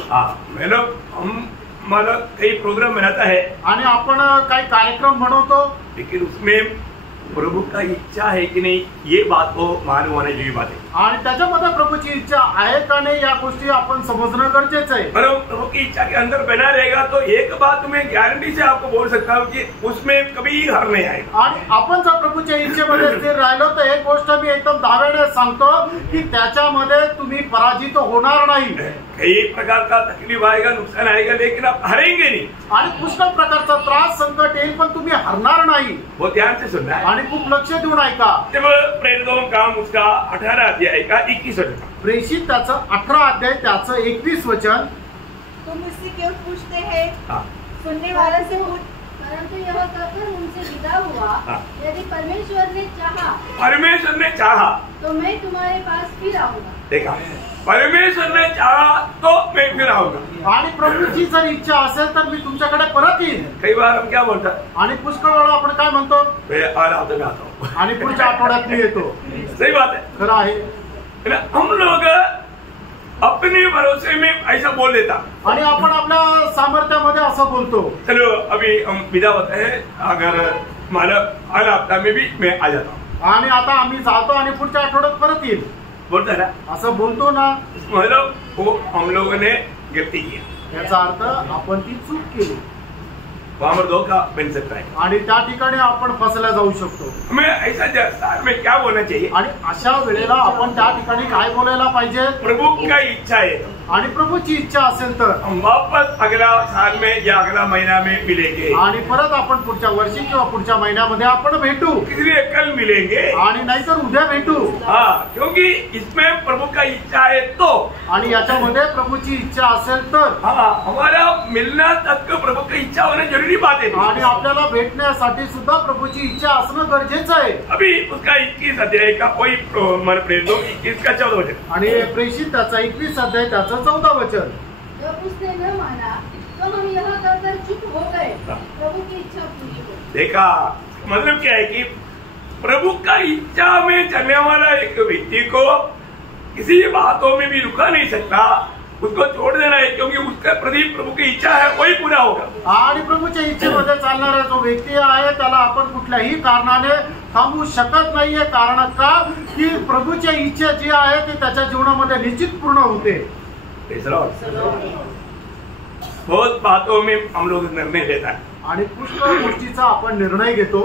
मतलब हम मतलब कई प्रोग्राम बनाता है आणि आपण काही कार्यक्रम बनवतो लेकिन उसमें प्रभु का इच्छा है कि नहीं ये बात को मालूम होने की बात है. आणि त्याच्यामध्ये प्रभूची इच्छा आहे का नाही या गोष्टी आपण समजणं गरजेचं आहे. प्रभु की इच्छा के अंदर बना रहेगा तो एक बात मैं गारंटी से आपको बोल सकता हूँ कि उसमें कभी हार नहीं आएगा. आणि आपण जर प्रभूच्या इच्छेमध्ये स्थिर राहिलो तर एक गोष्ट मी एकदम दाव्याने सांगतो की त्याच्यामध्ये तुम्ही पराजित होणार नाही. कई प्रकार का तकलीफ आएगा, नुकसान आएगा, लेकिन आप हारेंगे नहीं. आणि पुष्कळ प्रकारचा त्रास संकट येईल पण तुम्ही हरणार नाही. वो ध्यान से सुनना है आणि खूप लक्ष देऊन ऐका. जब प्रेरितों का काम उसका 18 अध्याय का 21 वचन. प्रेषित त्याचं 18 अध्याय त्याचं 21 वचन. तुम मुझसे क्यों पूछते हैं? हाँ. सुनने वालों से पूछ. परंतु यह कहकर उनसे विदा हुआ, हाँ. यदि परमेश्वर ने चाहा तो मैं तुम्हारे पास फिर आऊंगा. देखा, परमेश्वर ने चाहा तो मैं फिर आऊंगा. आणि प्रभूची जर इच्छा असेल तर मी तुमच्याकडे परत येईन. कई बार हम क्या बोलता, आणि पुष्कळ वेळा आपण काय म्हणतो, मैं आ रहा हूं, आता हूं. आणि पुढच्या आठवड्यात मी येतो. सही बात है. खरं आहे. है ना? हम लोग अपने भरोसे में ऐसा बोल देता. आणि आपण आपल्या सामर्थ्यामध्ये असं बोलतो. चलो अभी हम विदा होते हैं, अगर मालक अगला हफ्ता में भी मैं आ जाता हूँ. आणि आता आम्ही जातो आणि पुढच्या आठवड्यात परत येईल बोलता है ना, असं बोलतो ना. मतलब वो हम लोगों ने गलती किया, याचा अर्थ आपण ती चूक केली वहां पर धोखा बन सकता है. आणि त्या ठिकाणी आपण फसल्या जाऊ शकतो. हमें ऐसा साल में क्या बोलना चाहिए, आणि अशा वेळेला आपण त्या ठिकाणी काय बोलायला पाहिजे, प्रभु का इच्छा है आणि प्रभूची इच्छा असेल तर हम वापस अगला साल में या अगला महीना में मिलेंगे. आणि परत आपण पुढच्या वर्षी किंवा पुढच्या महिन्यामध्ये आपण भेटू, इसलिए कल मिलेंगे आणि नाहीतर उद्या भेटू. हाँ, क्योंकि इसमें प्रभु का इच्छा है तो. आणि याच्यामध्ये प्रभूची इच्छा असेल तर. हाँ, हमारा मिलना तक प्रभु की इच्छा होना जरूरी बात है. आणि आपल्याला भेटण्यासाठी सुद्धा प्रभूची इच्छा असणं गरजेचं आहे. अभी उसका 21 अध्याय का कोई मन प्रेरित 21 का 14 वचन. आणि प्रेषित त्याचा 21 अध्याय त्याचं 14 वचन. जब उसने न माना तो हम यह कहकर चुप हो गए, प्रभु की इच्छा पूरी हो. देखा, मतलब क्या है कि प्रभु का इच्छा में चलने वाला एक व्यक्ति को किसी बातों में भी रुका नहीं सकता, उसको छोड़ देना है, क्योंकि उसका प्रति प्रभु की इच्छा है वही पूरा होगा. आणि प्रभूच्या इच्छेमध्ये चालणारा जो व्यक्ती आहे त्याला आपण कुठल्याही कारणाने थांबवू शकत नाहीये. कारण का की प्रभूच्या इच्छा जी आहे ती त्याच्या जीवनामध्ये निश्चित पूर्ण होते. बहुत बातों में हम लोग निर्णय लेता है आणि पुष्कळ गोष्टीचा आपण निर्णय घेतो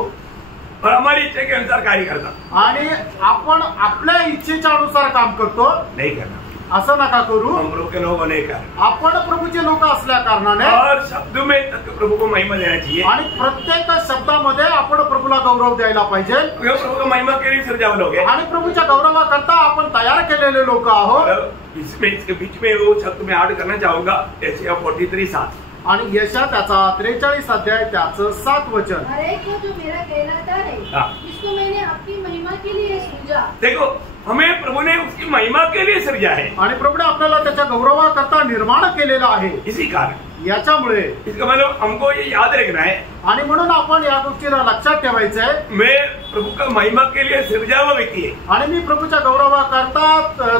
और हमारी इच्छा के अनुसार कार्य करता. आणि आपण आपल्या इच्छेच्या अनुसार काम करतो. नहीं करना, असं नका करू. हम प्रभु के लोग नहीं कर. आपण प्रभूचे लोक असल्या कारणाने और शब्द में तक प्रभु को महिमा देना चाहिए. आणि प्रत्येक शब्दामध्ये आपण प्रभूला गौरव द्यायला पाहिजे. प्रभु को महिमा के लिए सृजाव लोग हैं. आणि प्रभूच्या गौरवाकरता आपण तयार केलेले लोक आहोत. इसमें इसके बीच में वो शब्द मैं ऐड करना चाहूंगा, यशायाह 43:7. आणि यशा त्याचा 43 अध्याय त्याचं 7 वचन. हर एक को जो मेरा कहलाता है, हाँ. इसको मैंने आपकी महिमा के लिए सृजा. देखो, हमें प्रभु ने उसकी महिमा के लिए सृजा है. आणि प्रभूने आपल्याला त्याच्या गौरवाकरता निर्माण केलेला आहे. इसी कारण याच्यामुळे इसका मतलब हमको ये याद रखना है, आणि म्हणून आपण या गोष्टीला लक्षात ठेवायचं आहे. मैं प्रभु का महिमा के लिए सृजा हुआ व्यक्ति है. आणि मी प्रभूच्या गौरवाकरता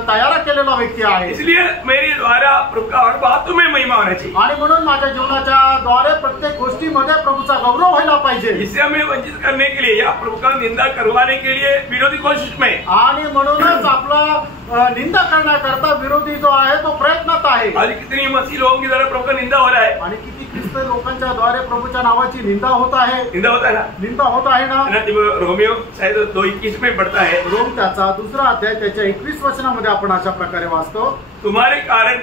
तयार केलेला व्यक्ती आहे. इसलिए मेरे द्वारा प्रभु का हर बातों में महिमा होना चाहिए. आणि म्हणून माझ्या जीवनाच्या द्वारे प्रत्येक गोष्टीमध्ये प्रभूचा गौरव व्हायला पाहिजे. इससे हमें वंचित करने के लिए या प्रभु का निंदा करवाने के लिए विरोधी कोशिश में. आणि म्हणूनच आपला निंदा करण्याकरता विरोधी जो आहे तो प्रयत्नात आहे. आज कितनी मसीह लोगों की द्वारा प्रभु का निंदा हो रहा है. आणि किती ख्रिस्त लोकांच्या द्वारे प्रभूच्या नावाची निंदा होत आहे. निंदा होता है ना. निंदा होत आहे ना. जब रोमियो शायद 2:21 में पढ़ता है, रोम त्याचा 2 अध्याय त्याच्या 21 वचनामध्ये आपण अशा प्रकारे वाचतो. तुम्हारे कारण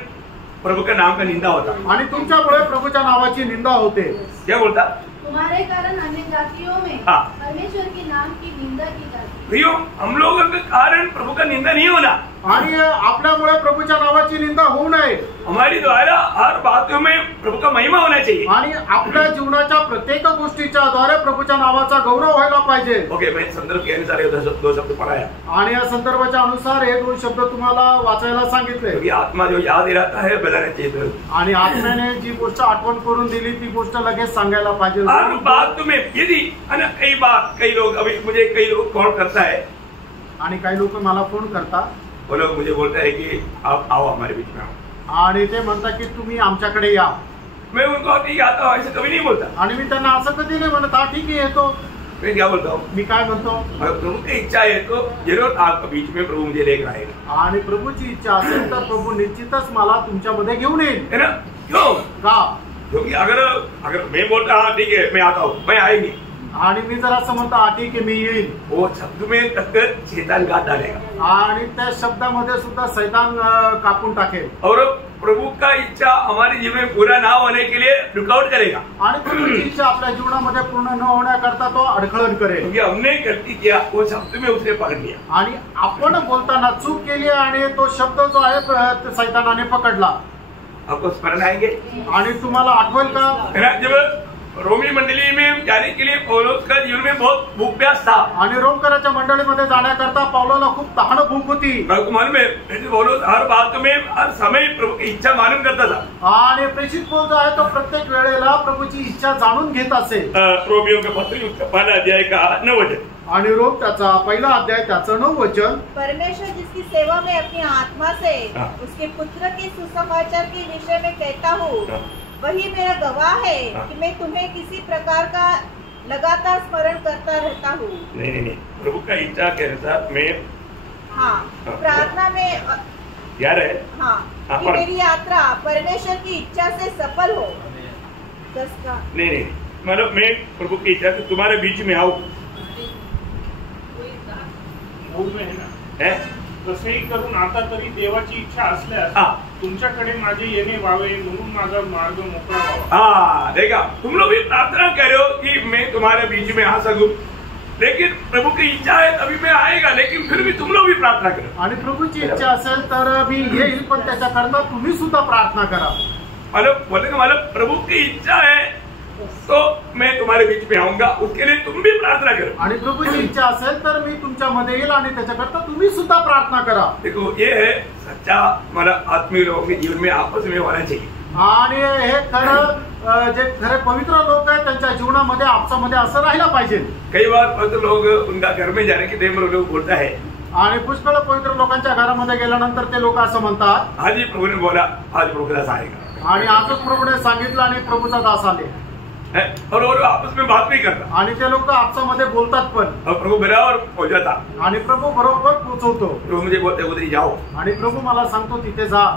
प्रभु का नाम का निंदा होता. आणि तुमच्यामुळे प्रभूच्या नावाची निंदा होते. क्या बोलता, तुम्हारे कारण अन्य जातियों में हाँ. परमेश्वर के नाम की निंदा की जाती है. भैया, हम लोगों के कारण प्रभु का निंदा नहीं होना. आणि आपल्यामुळे प्रभूच्या नावाची निंदा होऊ नये. हमारी द्वारा हर बातों में प्रभु का महिमा होना चाहिए. आणि आपल्या जीवनाच्या प्रत्येक गोष्टीच्या द्वारे प्रभूच्या नावाचा गौरव व्हायला पाहिजे. ओके, मैं संदर्भ के अनुसार ये दो शब्द पढ़ाया. आणि या संदर्भाच्या अनुसार हे 2 शब्द तुम्हाला वाचायला सांगितले. क्योंकि आत्मा जो याद रहता है बताना चाहिए. आणि आत्म्याने जी गोष्ट आठवण करून दिली ती गोष्ट लगेच सांगायला पाहिजे. हर बात में यदि कई लोग अभी मुझे कई लोग कॉल करता है, आणि काही लोक मला फोन करतात. वो लोग मुझे बोलते हैं कि आप आओ हमारे बीच में आओ. आणि ते म्हणतात की तुम्ही आमच्याकडे या. मैं उनको ठीक आता हूँ ऐसे कभी नहीं बोलता. आणि मी त्यांना असं कधी नाही म्हणत हा ठीक आहे येतो. मैं क्या बोलता हूँ, मी काय म्हणतो, प्रभु की इच्छा है तो जरूर आपके बीच में प्रभु मुझे लेकर आएगा. आणि प्रभूची इच्छा असेल तर प्रभू निश्चितच मला तुमच्यामध्ये घेऊन येईल. है ना. क्यों? का? क्योंकि अगर मैं बोलता हाँ ठीक है मैं आता हूँ, मैं आएंगे. आणि मी जर असं म्हणतो ठीक आहे मी येईल, वो शब्द में तक शैतान गात डालेगा आणि त्या शब्दामध्ये सुद्धा सैतान कापून टाकेल और प्रभु का इच्छा हमारे जीवन में पूरा ना होने के लिए रुकावट करेगा। आणि प्रभूची इच्छा आपल्या जीवनामध्ये पूर्ण न होण्याकरता तो अडखळण करेल। क्योंकि हमने गलती किया, वो शब्द में उसने पकड़ लिया आणि आपण बोलताना चूक केली आणि तो शब्द जो आहे सैतानाने पकडला। आपको स्मरण आएंगे आणि तुम्हाला आठवेल का जब रोमी मंडली में जाने के लिए पौलुस का जीवन में बहुत भूख प्यास था आणि रोमकराच्या मंडळीमध्ये जाण्याकरता पौलोला खूप तहान भूक होती। मालूम है पौलुस हर बात में हर समय प्रभु की इच्छा मालूम करता था आणि प्रेषित पौल जो आहे तो प्रत्येक वेळेला प्रभूची इच्छा जाणून घेत असे। रोमियों के पत्र उसका पहला अध्याय का 9 वचन आणि रोम त्याचा पहिला अध्याय त्याचं 9 वचन, परमेश्वर जिसकी सेवा में अपनी आत्मा से उसके पुत्र के सुसमाचार के विषय में कहता हूँ, वही मेरा गवाह है कि मैं तुम्हें किसी प्रकार का लगातार स्मरण करता रहता हूँ। नहीं, प्रभु का इच्छा के अनुसार मैं प्रार्थना में यार है कि मेरी यात्रा परमेश्वर की इच्छा से सफल हो। नहीं, मतलब मैं प्रभु की इच्छा से तुम्हारे बीच में आऊँ है तसेही करून आता तरी देवाची इच्छा असल्यास तुमच्याकडे माझे येणे व्हावे म्हणून माझा मार्ग मोकळा व्हावा। देखा तुम लोग भी प्रार्थना कर रहे हो कि मैं तुम्हारे बीच में आ सकूं, लेकिन प्रभु की इच्छा है तभी मैं आएगा, लेकिन फिर भी तुम लोग भी प्रार्थना करो। आणि प्रभूची इच्छा असेल तर मी येईल, पण त्याच्याकरता तुम्ही सुद्धा प्रार्थना करा। मतलब प्रभु की इच्छा है तो मैं तुम्हारे बीच में आऊंगा, उसके लिए तुम भी प्रार्थना करो। आणि प्रभूची इच्छा असेल तर मी तुमच्यामध्ये येईल आणि त्याच्याकरता तुम्ही सुद्धा प्रार्थना करा। देखो ये है सच्चा हमारा आत्मीय लोगों के जीवन में आपस में होना चाहिए। आणि हे खरं जे खरे पवित्र लोक आहेत त्यांच्या जीवनामध्ये आपसामध्ये असं राहिला पाहिजे। कई बार पवित्र लोग उनका घर में जाने के टाइम लोग बोलता है, आणि पुष्कळ पवित्र लोकांच्या घरामध्ये गेल्यानंतर ते लोक असं म्हणतात, आज ही प्रभू ने बोला, आज प्रभु का दास आएगा, आणि आजच प्रभूने सांगितलं आणि प्रभूचा दास आले, और वो आपस में बात नहीं करता आणि ते लोक आपसामध्ये बोलतात पण, और प्रभु बराबर पहुंचाता आणि प्रभू बरोबर पोहोचवतो। प्रभु मुझे बोलते उधर ही जाओ, आणि प्रभू मला सांगतो तिथे जा,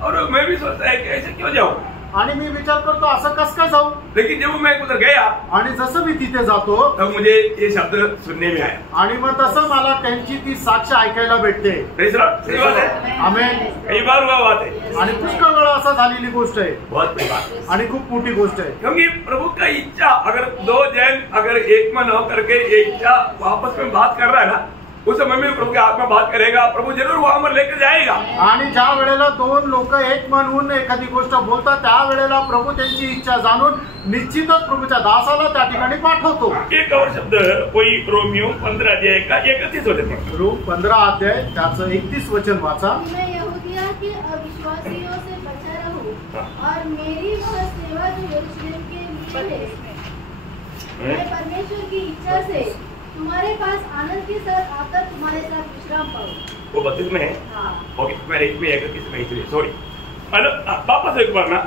और मैं भी सोचता है कि ऐसे क्यों जाऊं, आणि मी विचार करतो असं कसं काय जाऊ। लेकिन जब मैं उधर गया आणि जसं मी तिथे जातो तब मुझे ये शब्द सुनने में आया, आणि मग तसं मला त्यांची ती साक्ष ऐकायला भेटते। सही बात है, आमेन। कई बार हुआ बात है, आणि पुष्कळ वेळा असं झालेली गोष्ट आहे, बहुत बड़ी बात है, आणि खूप मोठी गोष्ट आहे। क्योंकि प्रभु का इच्छा अगर दो जन अगर एक मन होकर के ये इच्छा आपस में बात कर रहा है ना, उस समय में प्रभु के आत्मा बात करेगा, प्रभु जरूर वहां पर लेकर जाएगा। आणि ज्या वेळेला दोन लोक एक मन होऊन एखादी गोष्ट बोलतात त्या वेळेला प्रभू त्यांची इच्छा जाणून निश्चितच प्रभूच्या दासाला त्या ठिकाणी पाठवतो। एक और शब्द वही रोमियो 15 अध्याय का 31 वचन, रोम 15 अध्याय त्याचं 31 वचन वाचा। मैं यहूदिया के अविश्वासियों से बचा रहूं और मेरी वह सेवा जो यरूशलेम के लिए है, मैं परमेश्वर की इच्छा से तुम्हारे पास आनंद के साथ आकर तुम्हारे साथ विश्राम पाऊं। वो 32 में है। ओके, मैं एक में 31 में इसलिए सॉरी, मतलब वापस एक बार ना,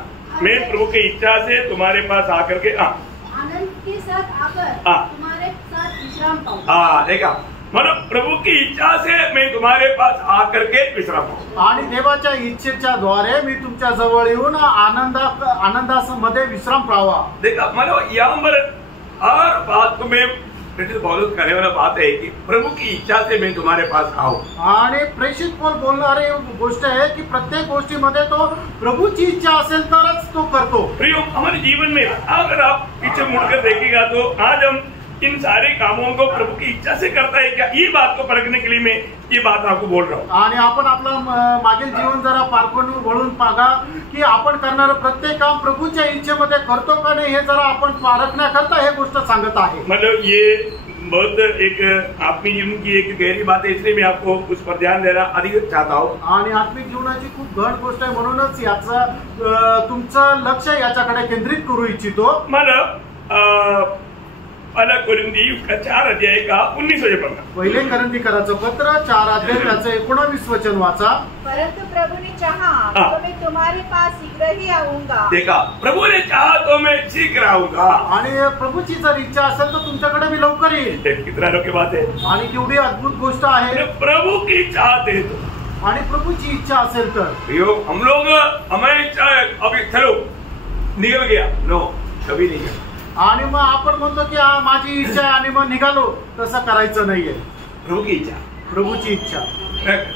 मैं प्रभु की इच्छा से तुम्हारे पास आकर के आनंद के साथ आकर तुम्हारे साथ विश्राम पाऊं। देखा, मतलब प्रभु की इच्छा से मैं तुम्हारे पास आकर के विश्राम पाऊं, आणि देवाच्या इच्छेच्या द्वारे मी तुमच्या जवळ येऊन आनंदामध्ये विश्राम पाहावा। देखा, मतलब यहाँ पर हर बात में पौलुस करने वाला बात है कि प्रभु की इच्छा से मैं तुम्हारे पास आऊं, आणि प्रेषित पौल बोलणारी गोष्ट आहे की प्रत्येक गोष्टीमध्ये तो प्रभूची इच्छा असेल तरच तो करतो। प्रियो, हमारे जीवन में अगर आप पीछे मुड़कर देखेगा तो आज हम इन सारे कामों को प्रभु की इच्छा से करता है क्या, ये बात को परखने के लिए मैं ये बात आपको बोल रहा हूँ। आणि आपण आपलं मागील जीवन जरा पारखून वळून पागा की आपण करणारं प्रत्येक काम प्रभूच्या इच्छेमध्ये करतो का नाही हे जरा आपण पारखण्याकरता हे गोष्ट सांगत आहे। मतलब ये बहुत एक आत्मिक जीवन की एक गहरी बात है, इसलिए मैं आपको उस पर ध्यान देना अधिक चाहता हूँ। आणि आत्मिक जीवनाची खूप गहन गोष्ट आहे, म्हणूनच याचं तुमचं लक्ष याच्याकडे केंद्रित करू इच्छितो। मतलब पहला कोरिन्थी का 4 अध्याय का 19 वचन, पहिले कोरिन्थीकराचं पत्र 4 अध्याय त्याचं 19 वचन वाचा। परंतु प्रभु ने चाहा तो मैं तुम्हारे पास शीघ्र ही आऊंगा। देखा, प्रभु ने चाहा तो मैं शीघ्र आऊंगा, आणि प्रभूची जर इच्छा असेल तर तुमच्याकडे मी लवकर येईल। कितना लोग की बात है, आणि केवढी अद्भुत गोष्ट आहे। प्रभु की इच्छा है तो, आणि प्रभूची इच्छा असेल तर हम लोग हमारी इच्छा अभी चलो निकल गया, नो कभी नहीं गया। आणि मग आपण म्हणतो की हा माझी इच्छा आहे आणि मग निघालो, तसं करायचं नाहीये. प्रभु की इच्छा, प्रभूची इच्छा.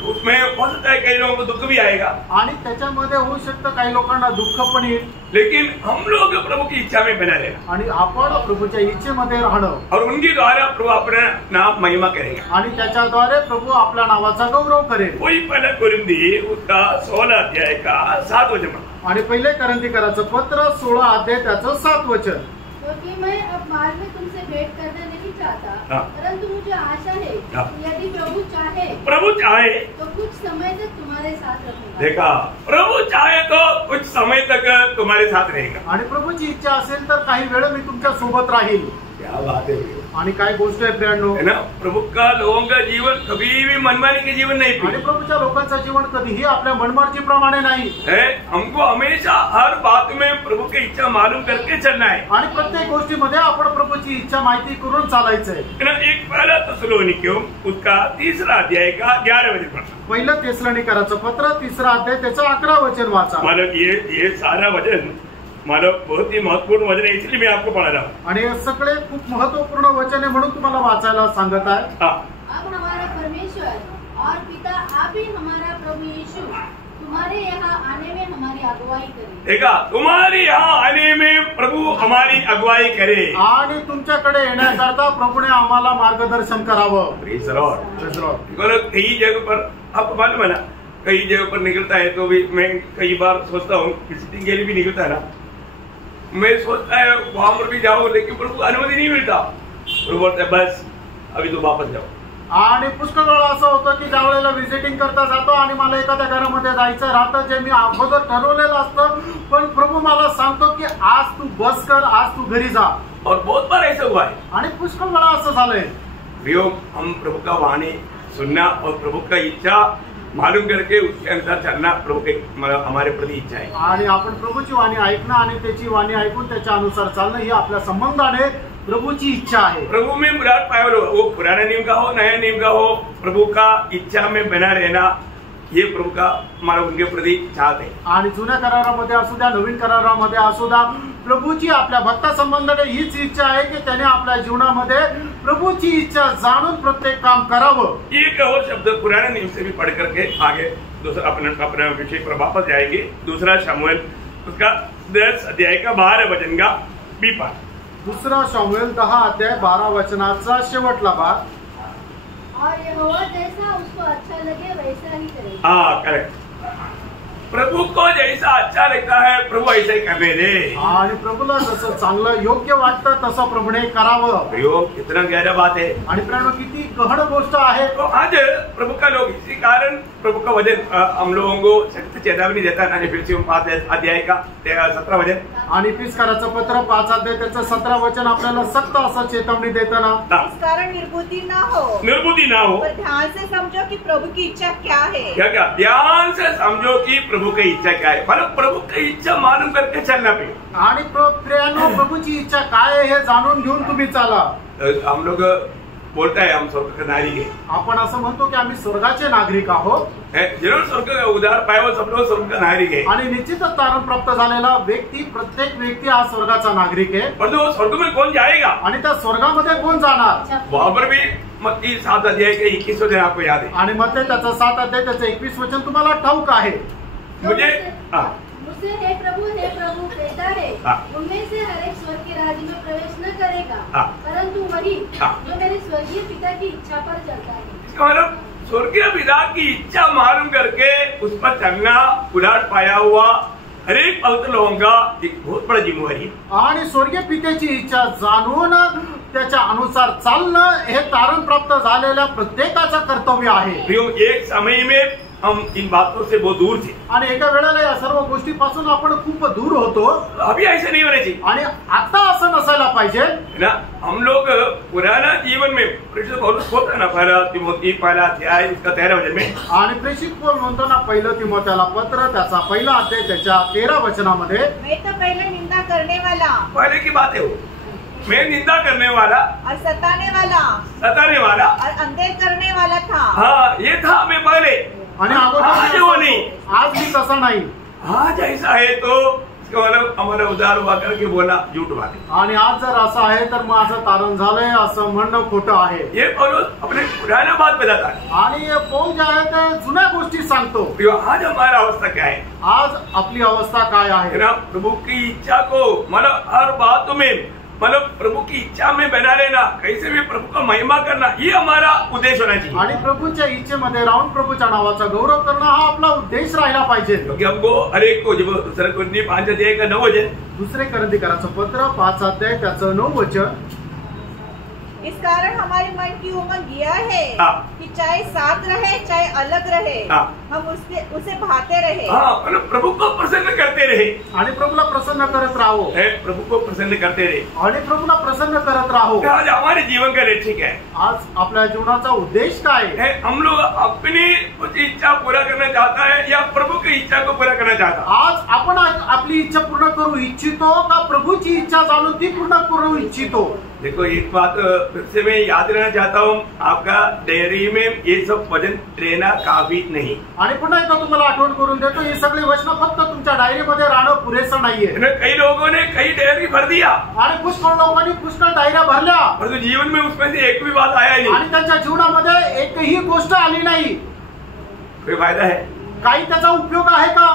उसमें हो सकता है कई लोगों को दुख भी आएगा, आणि त्याच्यामध्ये होऊ शकतं काही लोकांना दुःख पण येईल, लेकिन हम लोग प्रभु की इच्छा में बना रहेगा आणि आपण प्रभूच्या इच्छेमध्ये राहणं और उनके द्वारा प्रभु अपना नाम महिमा करेगा. आणि त्याच्याद्वारे प्रभू आपल्या नावाचा गौरव करेल. वही पहला कुरिन्थी उसका 16 अध्याय का 7 वचन. आणि पहिले कोरिन्थीकराचं पत्र 16 अध्याय त्याचं 7 वचन. क्योंकि मैं अब मार्ग में तुमसे भेंट करना नहीं चाहता, परंतु मुझे आशा है कि यदि प्रभु चाहे तो कुछ समय तक तुम्हारे साथ रहूंगा. देखा, प्रभु चाहे तो कुछ समय तक तुम्हारे साथ रहेगा. आणि प्रभूची इच्छा असेल तर काही वेळ मी तुमच्या सोबत राहील. क्या बात है. आणि काय गोष्ट आहे प्रियांनो, है ना. प्रभु का लोगों का जीवन कभी भी मनमानी के जीवन नहीं आणि थी. प्रभूच्या लोकांचं जीवन कधीही आपल्या मनमर्जी प्रमाणे नाही है. हमको हमेशा हर बात में प्रभु की इच्छा मालूम करके चलना है. आणि प्रत्येक गोष्टीमध्ये आपण प्रभूची इच्छा माहिती करून चालायचंय. है ना. एक पहला तसलोनिकियों उसका 3 अध्याय का 11 वचन पढ़ना. पहिलं तेसलोनिकराचं पत्र 3 अध्याय त्याचं 11 वचन वाचा. मतलब ये सारा वचन मतलब बहुत ही महत्वपूर्ण वचन है, इसलिए मैं आपको पढ़ा रहा हूँ. आणि हे सगळे खूप महत्वपूर्ण वचन आहे म्हणून तुम्हाला वाचायला सांगत आहे. अब हमारा परमेश्वर और पिता आप ही हमारा प्रभु यीशु तुम्हारे यहाँ आने में हमारी अगुवाई करे. देखा, तुम्हारे यहाँ आने में प्रभु हमारी अगुवाई करे. आणि तुमच्याकडे येण्याकरता प्रभूने आम्हाला मार्गदर्शन करावं. Praise the Lord. कई जगह पर आपको मालूम है ना, कई जगह पर निकलता है तो भी मैं कई बार सोचता हूँ, विजिटिंग के लिए भी निकलता है ना, मैं सोचता है वहां पर भी जाओ, लेकिन प्रभु अनुमति नहीं मिलता. प्रभु बोलता है बस अभी तो वापस जाओ. आणि पुष्कळ वेळा असं होतं की ज्या वेळेला व्हिजिटिंग करता जातो आणि मला एखाद्या घरामध्ये जायचं राहतं, जे मी अगोदर ठरवलेलं असतं, पण प्रभू मला सांगतो की आज तू बस कर, आज तू घरी जा. और बहुत बार ऐसा हुआ है. आणि पुष्कळ वेळा असं झालंय. हम प्रभु का वाणी सुनना और प्रभु का इच्छा मालूम करके उसके अनुसार चलना प्रभु के हमारे प्रति इच्छा है. आणि आपण प्रभूची वाणी ऐकणं आणि त्याची वाणी ऐकून त्याच्या अनुसार चालणं ही आपल्या संबंधाने प्रभूची इच्छा है. प्रभु में मुराद पाया वो पुराना नियम का हो नया नियम का हो, प्रभु का इच्छा में बना रहना ये प्रभु का हमारा उनके प्रति चाहत है. आणि जुन्या करारामध्ये असू द्या, नवीन करारामध्ये असू द्या, प्रभूची आपल्या भक्ता संबंधाने हीच इच्छा आहे की त्याने आपल्या जीवनामध्ये प्रभूची इच्छा जाणून प्रत्येक काम करावं. एक और शब्द पुराने नियम से भी पढ़ करके आगे दूसरा अपने विषय पर वापस जाएंगे. दूसरा शमूएल उसका 10 अध्याय का 12 वचन का बी पाठ. दूसरा शमूएल 10 अध्याय 12 वचनाचा शेवटला भाग. और यहोवा जैसा उसको अच्छा लगे वैसा ही करे. हाँ, करेक्ट. प्रभु को जैसा अच्छा लगता है प्रभु ऐसा ही करने दे. आणि प्रभूला जसं चांगलं योग्य वाटतं तसं प्रभूने करावं. कितना गहरा बात है. आणि प्रेरणा किती गहन गोष्ट आहे. तो आज प्रभु का लोग इसी कारण प्रभु का वचन हम लोगों को सख्त चेतावनी देता है. फिर 5 अध्याय का 17 वचन. आणि फिलिप्पियराचं पत्र 5 अध्याय त्याचं 17 वचन आपल्याला सक्त असं चेतावणी देतं ना. इस कारण निर्बुद्धि ना हो, पर ध्यान से समझो कि प्रभु की इच्छा क्या है. क्या ध्यान से समझो कि प्रभु की इच्छा क्या है. मतलब प्रभु की इच्छा मालूम करके चलना भी. आणि प्रियांनो, प्रभूची इच्छा काय आहे हे जाणून घेऊन तुम्ही चाला. हम लोग बोलता है हम स्वर्ग के नागरिक है. आपण असं म्हणतो की आम्ही स्वर्गाचे नागरिक आहोत. जरूर स्वर्ग का उद्धार पाया वो सब लोग स्वर्ग का नागरिक है. आणि निश्चितच तारण प्राप्त झालेला व्यक्ती, प्रत्येक व्यक्ती हा स्वर्गाचा नागरिक आहे. परंतु वो स्वर्ग में कौन जाएगा. आणि त्या स्वर्गामध्ये कोण जाणार. वहां पर भी मत्ती 7 अध्याय के 21 वचन आपको याद है. आणि मग त्याचं 7 अध्याय त्याचं 21 वचन तुम्हाला ठाऊक आहे. मुझसे हे प्रभु कहता है, उनमें से हर एक स्वर्ग के राज्य में प्रवेश न करेगा, परंतु वही जो मेरे स्वर्गीय पिता की इच्छा पर चलता है. मतलब स्वर्गीय पिता की इच्छा मालूम करके उस पर चलना उलाट पाया हुआ हर एक भक्त लोगों का एक बहुत बड़ा जिम्मेवारी. आणि स्वर्गीय पित्याची इच्छा जाणून त्याच्या अनुसार चालणं हे तारण प्राप्त झालेल्या प्रत्येकाचं कर्तव्य आहे. एक समय में हम इन बातों से बहुत दूर थे. आणि एका वेळेला या सर्व गोष्टीपासून आपण खूप दूर होतो. अभी ऐसे नहीं होने चाहिए. आणि आता असं नसायला पाहिजे ना. हम लोग पुराना जीवन में प्रेषित पौलुस होता है ना, पहला तिमोथी 1 अध्याय उसका 13 वचन में. आणि प्रेषित पौल म्हणतो ना, 1 तिमोथेला पत्र त्याचा 1 अध्याय त्याच्या 13 वचनामध्ये, मैं तो पहले निंदा करने वाला, पहले की बात है वो, मैं निंदा करने वाला और सताने वाला और अंधेर करने वाला था. हाँ, ये था मैं पहले. आणि आज वो नहीं. आज मी तसा नाही. आज ऐसा है तो इसका मतलब हमारा उदार हुआ करके बोला झूठ बात है। आणि आज जर असं आहे तर माझं तारण झालंय असं म्हणणं खोटं आहे। ये पौलुस अपने पुराना बात बताता है आणि पौल जे आहे ते जुन्या गोष्टी सांगतो। आज हमारा अवस्था क्या है? आज आपली अवस्था काय आहे? प्रभु की इच्छा को मतलब हर बात में मतलब प्रभु की इच्छा में बना रहना, कैसे भी प्रभु का महिमा करना, ये हमारा उद्देश्य होना चाहिए। आणि प्रभूच्या इच्छेमध्ये राहून प्रभूच्या नावाचा गौरव करणं हा आपला उद्देश राहिला पाहिजे। क्योंकि हमको हर एक को जब दूसरे कुंडी 5 अध्याय का 9 वचन, दुसरे करंथीकराचं पत्र 5 अध्याय त्याचं 9 वचन, इस कारण हमारे मन की उमंग यह है कि चाहे साथ रहे चाहे अलग रहे, हम उसे भाते रहे। मतलब प्रभु को प्रसन्न करते रहे आणि प्रभूला प्रसन्न करत राहो। प्रभु को प्रसन्न करते रहे आणि प्रभूला प्रसन्न करत राहो। आज हमारे जीवन का लक्ष्य क्या है? आज आपल्या जीवनाचा उद्देश काय है? हम लोग अपनी कुछ इच्छा पूरा करना चाहता है या प्रभु की इच्छा को पूरा करना चाहता है? आज आपण आपली इच्छा पूर्ण करू इच्छितो का प्रभूची इच्छा जाणून ती पूर्ण करू इच्छितो? देखो एक बात फिर से मैं याद रहना चाहता हूँ, आपका डायरी में ये सब वचन रहना काफी नहीं। आणि पुन्हा एकदा तुम्हाला आठवण करून देतो, हे सगळे वचन फक्त तुमच्या डायरीमध्ये राहणं पुरेसं नाहीये। कई लोगों ने कई डायरी भर दिया आणि पुष्कळ लोकांनी पुष्कळ डायऱ्या भरल्या, परंतु जीवन में उसमें से एक भी बात आया नहीं आणि त्यांच्या जीवनामध्ये एकही गोष्ट आली नाही। कोई फायदा है? काही त्याचा उपयोग आहे का?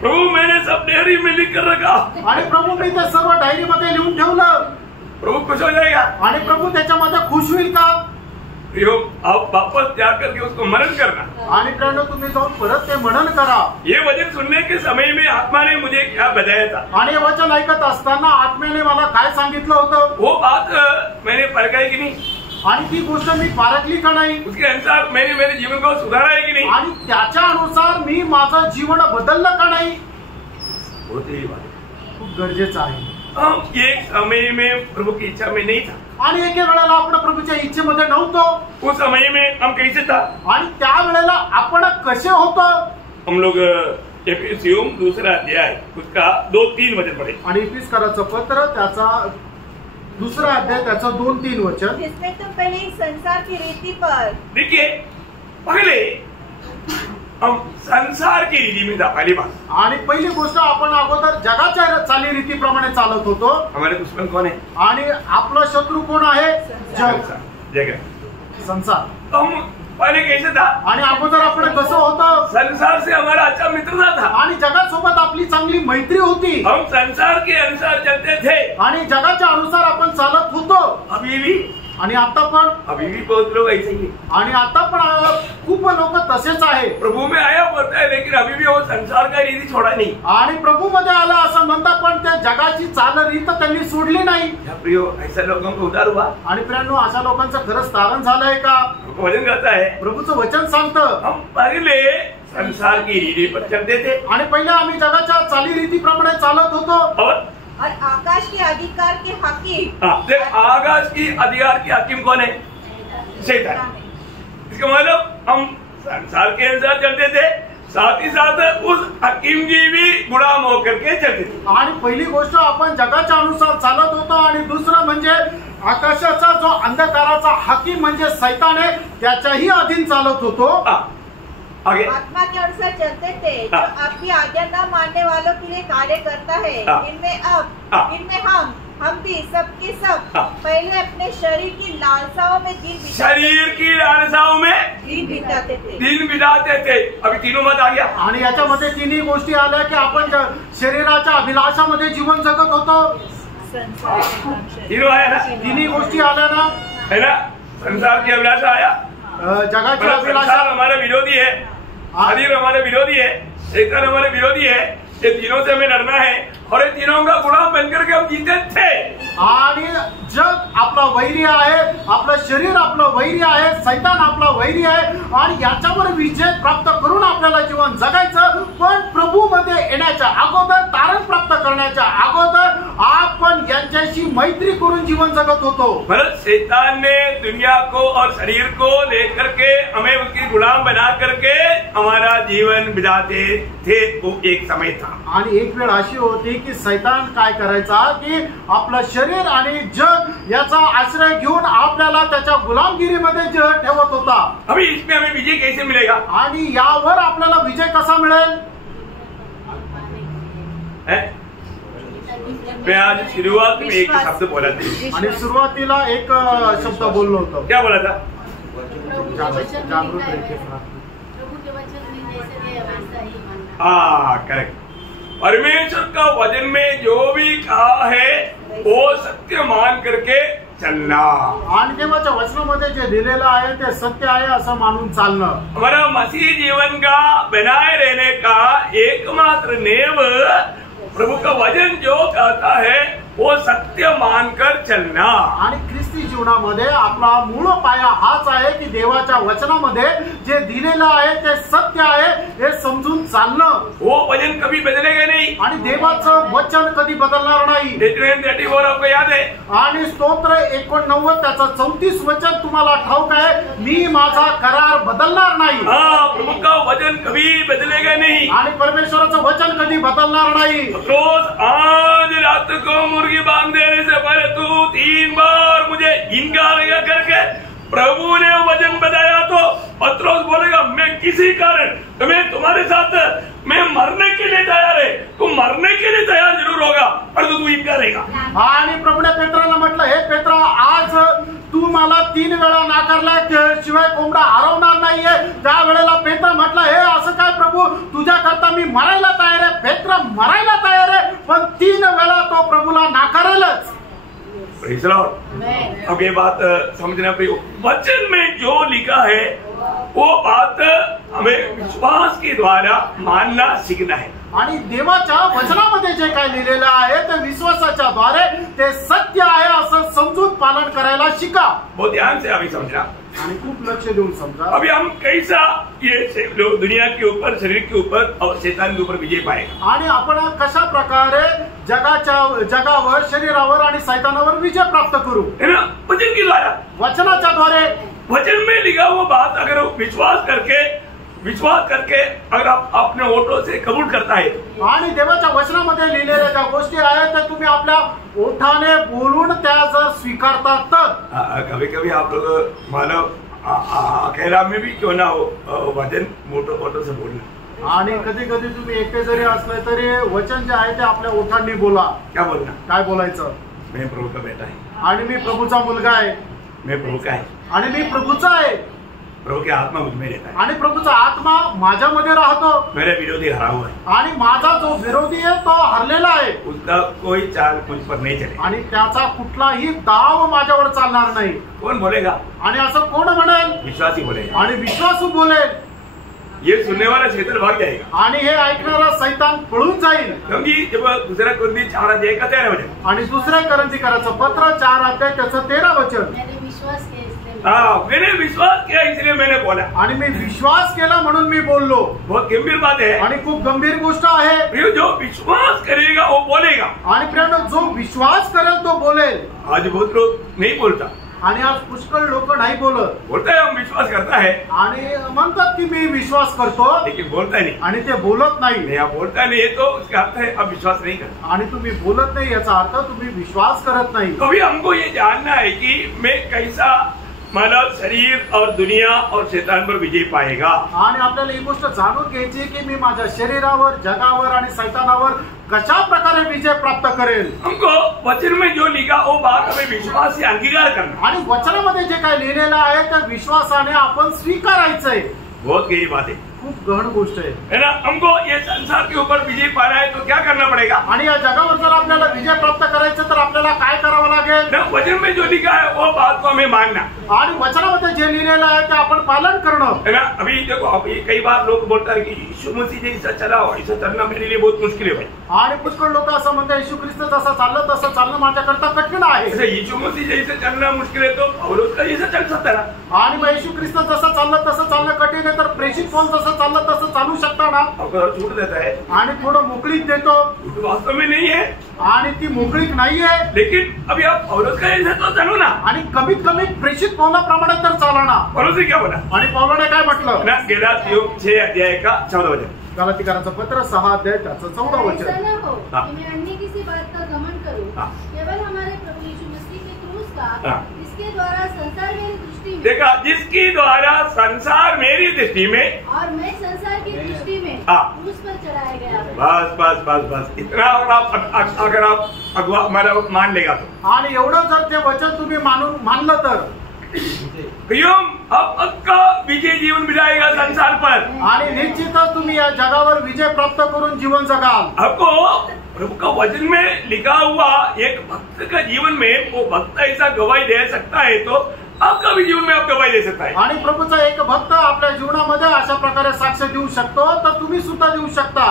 प्रभु मैंने सब डायरी में लिख कर रखा आणि प्रभू मी ते सर्व डायरी मध्ये लिहून ठेवलं, प्रभु खुश हो जाएगा? आणि प्रभू त्याच्यामध्ये खुश होईल का? आप वापस जाकर के उसको मनन करना। आणि प्रेरणा तुम्ही जाऊन परत ते मनन करा। ये वचन सुनने के समय में आत्मा ने मुझे क्या बताया था? आणि वचन ऐकत असताना आत्म्याने मला काय सांगितलं होतं? वो बात मैंने परखाई की नहीं? आणि ती गोष्ट मी पारखली का नाही? उसके अनुसार मैंने मेरे जीवन को सुधारा है की नहीं? आणि त्याच्या अनुसार मी माझं जीवन बदललं का नाही? होती बात खूप गरजेचं आहे। हम एक समय में प्रभु की इच्छा में नहीं था, आणि एके वेळेला आपण प्रभूच्या इच्छेमध्ये नव्हतो। उस समय में हम कैसे था? आणि त्या वेळेला आपण कसे होतो? हम लोग एफिसियम 2 अध्याय उसका 2-3 वचन पढ़े। आणि इफिसकराचं पत्र त्याचा 2 अध्याय त्याचं 2-3 वचन, जिसमें तुम पहले इस संसार की रीति पर, देखिए पहले हम संसार की रीति में था। पहली बात, आणि पहिली गोष्ट आपण अगोदर जगाच्या चालीरीतीप्रमाणे चालत होतो। हमारे दुश्मन कौन है? आणि आपला शत्रू कोण आहे? जग, जगत, संसार। तो हम पहले कैसे था? आणि अगोदर आपण कसं होतं? संसार से हमारा अच्छा मित्रता था, आणि जगासोबत आपली चांगली मैत्री होती। हम संसार के अनुसार चलते थे आणि जगाच्या अनुसार आपण चालत होतो। अभी भी, आणि आता पण, अभी भी बहुत लोग ऐसे ही। आणि आता पण खूप लोक तसेच आहे। प्रभु में आया बोलता है लेकिन अभी भी वो संसार का रीति छोड़ा नहीं। आणि प्रभू मध्ये आला असं म्हणतात, पण त्या जगाची चालरीत त्यांनी सोडली नाही। प्रियो, ऐसा लोगों को उद्धार हुआ? आणि प्रियांनो, अशा लोकांचं खरंच तारण झालंय का? वचन कहता है, प्रभूचं वचन सांगतं, हम पहले संसार की रीति पर चलते थे आणि पहिले आम्ही जगाच्या चालीरीतीप्रमाणे चालत होतो। और आकाश के अधिकार के हाकिम, आकाश की अधिकार के हाकिम कौन है? शैतान। इसका मतलब हम संसार के अनुसार चलते थे, साथ ही साथ उस हकीम की भी गुलाम होकर के चलते थे। आणि पहिली गोष्ट आपण जगाच्या अनुसार चालत होतो, आणि दुसरं म्हणजे आकाशाचा जो अंधकाराचा हाकीम म्हणजे सैतान आहे त्याच्याही अधीन चालत होतो। आगे, आत्मा के अनुसार चलते थे, जो आपकी आज्ञा न मानने वालों के लिए कार्य करता है। इनमें हम भी सबके सब पहले अपने शरीर की लालसाओं में दिन बिताते थे। अभी तीनों मत आ गया। आणि याच्यामध्ये तिन्ही गोष्टी आल्या की आपण शरीराच्या अभिलाषामध्ये जीवन जगत होतो। तीनों आया ना? तिन्ही गोष्टी आल्या ना? है ना? संसार की अभिलाषा आया, जगाची अभिलाषा हमारा विरोधी है, शरीर हमारे विरोधी है, शैतान हमारे विरोधी है। ये तीनों से हमें डरना है, और ये तीनों का गुलाम बनकर के हम जीते थे। आणि जग आपला वैरी आहे, आपलं शरीर आपलं वैरी आहे, सैतान आपला वैरी आहे, आणि याच्यावर विजय प्राप्त करून आपल्याला जीवन जगायचं। पण प्रभू मध्ये येण्याच्या अगोदर, तारण प्राप्त करण्याच्या अगोदर आपण यांच्याशी मैत्री करून जीवन जगत होतो। मतलब शैतान ने दुनिया को और शरीर को लेकर के हमें उसकी गुलाम बना करके हमारा जीवन बिताते थे। वो एक समय था। आणि एक वेळ अशी होती की सैतान काय करायचा की आपलं शरीर आणि जग याचा आश्रय घेऊन आपल्याला त्याच्या गुलामगिरीमध्ये ठेवत होता। अभी इसमें हमें विजय कैसे मिलेगा? आणि यावर आपल्याला विजय कसा मिळेल? है? मैं आज शुरुआत में एक शब्द बोला था आणि सुरुवातीला एक शब्द बोललो होतो. क्या बोला था? जागृत रहे. प्रभु के वचन में जैसे है वैसा ही मानना. हाँ, करेक्ट. परमेश्वर का वचन में जो भी कहा है वो सत्य मान करके चलना. आणि देवाच्या वचनामध्ये जे दिलेलं आहे ते सत्य आहे असं मानून चालणं. हमारा मसीह जीवन का बनाए रहने का एकमात्र नेम प्रभु का वचन जो कहता है वो सत्य मानकर चलना. आणि ख्रिस्ती जीवनामध्ये आपला मूळ पाया हाच आहे की देवाच्या वचनामध्ये जे दिलेलं आहे ते सत्य आहे हे समजून चालणं. वो वचन कभी बदलेगा नहीं. आणि देवाचं वचन कधी बदलणार नाही. 34 आपको याद है? आणि स्तोत्र 89 त्याचं 34 वचन तुम्हाला ठाऊक आहे, मी माझा करार बदलणार नाही. हाँ, प्रभु का वचन कभी बदलेगा नहीं. आणि परमेश्वराचं वचन कधी बदलणार नाही. रोज आज रात को मुर्गी बांध देने से पहले तू 3 बार मुझे इनकार करके प्रभु ने वचन बताया तो पत्रोस बोलेगा मैं किसी कारण मैं तुम्हारे साथ मैं मरने के लिए तैयार है. तू मरने के लिए तैयार जरूर होगा पर तू इनकार करेगा. आणि प्रभूने पेत्राला म्हटलं, हे पेत्रा, आज तू मला 3 वेळा नाकारला शिवाय कोंबडा हरवणार नाहीये. त्या वेळेला पेत्र म्हटलं, हे असं काय प्रभू, तुझ्या करता मी मरायला तयार आहे. पेत्र मरायला तयार आहे पण 3 वेळा तो प्रभूला नाकारेलच. Praise Lord. अब ये बात समझना पड़ेगा. वचन में जो लिखा है वो बात हमें विश्वास के द्वारा मानना सीखना है. आणि देवाच्या वचनामध्ये जे काय लिहिलेलं आहे ते विश्वासाच्या द्वारे ते सत्य आहे असं समजून पालन करायला शिका. बहुत ध्यान से अभी समझना. आणि खूप लक्ष देऊन समजा. अभी हम कैसा ये लोग दुनिया के ऊपर, शरीर के ऊपर और शैतान के ऊपर विजय पाएगा. आणि आपण कशा प्रकारे जगावर, शरीरावर आणि सैतानावर विजय प्राप्त करू, है ना? वचन के द्वारा. वचनाच्या द्वारे. वचन में लिखा हुआ बात अगर विश्वास करके अगर आप अपने होठों से कबूल करता है आणि देवाच्या वचनामध्ये लिहिलेल्या ज्या गोष्टी आहेत त्या तुम्ही आपल्या ओठाने बोलून त्या जर स्वीकारतात तर. कभी कभी आप लोग मानव अकेला में भी क्यों ना हो वचन होठों से बोलना. आणि कधी कधी तुम्ही एकटे जरी असले तरी वचन जे आहे ते आपल्या ओठांनी बोला. क्या बोलना? काय बोलायचं? मैं प्रभु का बेटा है. आणि मी प्रभूचा मुलगा आहे. मैं प्रभु का है. आणि मी प्रभूचा आहे. प्रभु की आत्मा मुझ में रहता है. आणि प्रभूचा आत्मा माझ्यामध्ये राहतो. मेरा विरोधी हरा हुआ है. आणि माझा जो विरोधी आहे तो हरलेला आहे. उसका कोई चाल मुझ पर नहीं चले. आणि त्याचा कुठलाही दाव माझ्यावर चालणार नाही. कौन बोलेगा? आणि असं कोण म्हणेल? विश्वासी बोलेगा. आणि विश्वासू बोलेल. ये सुनने वाला शैतान भाग जाएगा. आणि हे ऐकणारा सैतान पळून जाईल. क्योंकि जब दूसरा कुरिन्थी 4 का 13 वचन. आणि दुसऱ्या करंथीकराचं पत्र 4 त्याचं 13 वचन. मैंने विश्वास किया इसलिए. मैंने विश्वास किया इसलिए मैंने बोला. आणि मी विश्वास केला म्हणून मी बोललो. बहुत गंभीर बात है. आणि खूप गंभीर गोष्ट आहे. जो विश्वास करेगा वो बोलेगा. आणि प्रियानो, जो विश्वास करेल तो बोलेल. आज बहुत लोग नहीं बोलता. आणि आज पुष्कळ लोक नाही बोलत. बोलता है हम विश्वास करता है आणि म्हणतात की मी विश्वास करतो, लेकिन बोलता नहीं. आणि ते बोलत नाही. आप बोलता नहीं है तो उसका अर्थ है अब विश्वास नहीं करता. आणि तुम्ही बोलत नाही याचा अर्थ तुम्ही विश्वास करत नाही. कभी हमको ये जानना है कि मैं कैसा मानव शरीर और दुनिया और शैतान पर विजय पाएगा. आणि आपल्याला ही गोष्ट जाणून घ्यायची की मी माझ्या शरीरावर, जगावर आणि सैतानावर कशा प्रकारे विजय प्राप्त करेल. हमको वचन में जो लिखा वो बात हमें विश्वास से अंगीकार करना. आणि वचनामध्ये जे काय लिहिलेलं आहे त्या विश्वासाने आपण स्वीकारायचंय. बहुत गहरी बात है. खूप गहन गोष्ट है ना. हमको ये संसार के ऊपर विजय पाना है तो क्या करना पड़ेगा. आणि या जगावर जर आपल्याला विजय प्राप्त करायचं तर आपल्याला काय करावं लागेल. वचन में जो लिखा है वो बात को हमें मानना. आणि वचनामध्ये जे लिहिलेलं आहे ते आपण पालन करणं. है ना. अभी देखो, अभी कई बार लोग बोलता है कि यीशु मसीह जैसा चला ऐसा चलना मेरे लिए बहुत मुश्किल है भाई. आणि पुष्कळ लोक असं म्हणतात येशू ख्रिस्त जसं चाललं तसं चालणं माझ्याकरता कठीण आहे. यीशु मसीह जैसे चलना मुश्किल है तो पौलुस का जैसा चल सकता ना. आणि मग येशू ख्रिस्त जसं चाललं तसं चालणं कठीण आहे तर प्रेषित पौल जसं चाललं तसं चालू शकता ना. छूट देता है आणि थोडं मोकळीक देतो. वास्तव में नहीं है आणि ती मोकळीक नाहीये. लेकिन अभी आप पौलुस का जैसा तो चलो ना. आणि कमीत कमी प्रेषित पौलाप्रमाणे तर चाला ना. पौलुस ने क्या बोला. आणि पौलाने काय म्हटलं ना. गलातियों 6 अध्याय का 14 वचन. गलातिकराचं पत्र 6 अध्याय त्याचं 14 वचन. ऐसा न हो हाँ. कि मैं अन्य किसी बात का गमन करूं. हाँ. केवल हमारे प्रभु यीशु मसीह के क्रूस का, हाँ. जिसके द्वारा संसार मेरी दृष्टि में, देखा, जिसकी द्वारा संसार मेरी दृष्टि में और मैं संसार की दृष्टि में हाँ. उस पर चढ़ाया गया। बस बस बस बस इतना अगर आप अगवा मान लेगा तो, आणि एवढं जर ते वचन तुम्ही मानलं तर प्रियम अब का विजय जीवन मिलाएगा संसार पर, आणि निश्चितच तुम्ही या जगावर विजय प्राप्त करून जीवन जगाल। आपको प्रभु का वचन में लिखा हुआ एक भक्त का जीवन में वो भक्त ऐसा गवाही दे सकता है, तो आपका भी जीवन में आप गवाही दे सकता है। आणि प्रभूचा एक भक्त आपल्या जीवनामध्ये अशा प्रकारे साक्ष देऊ शकतो, तर तुम्ही सुद्धा देऊ शकता।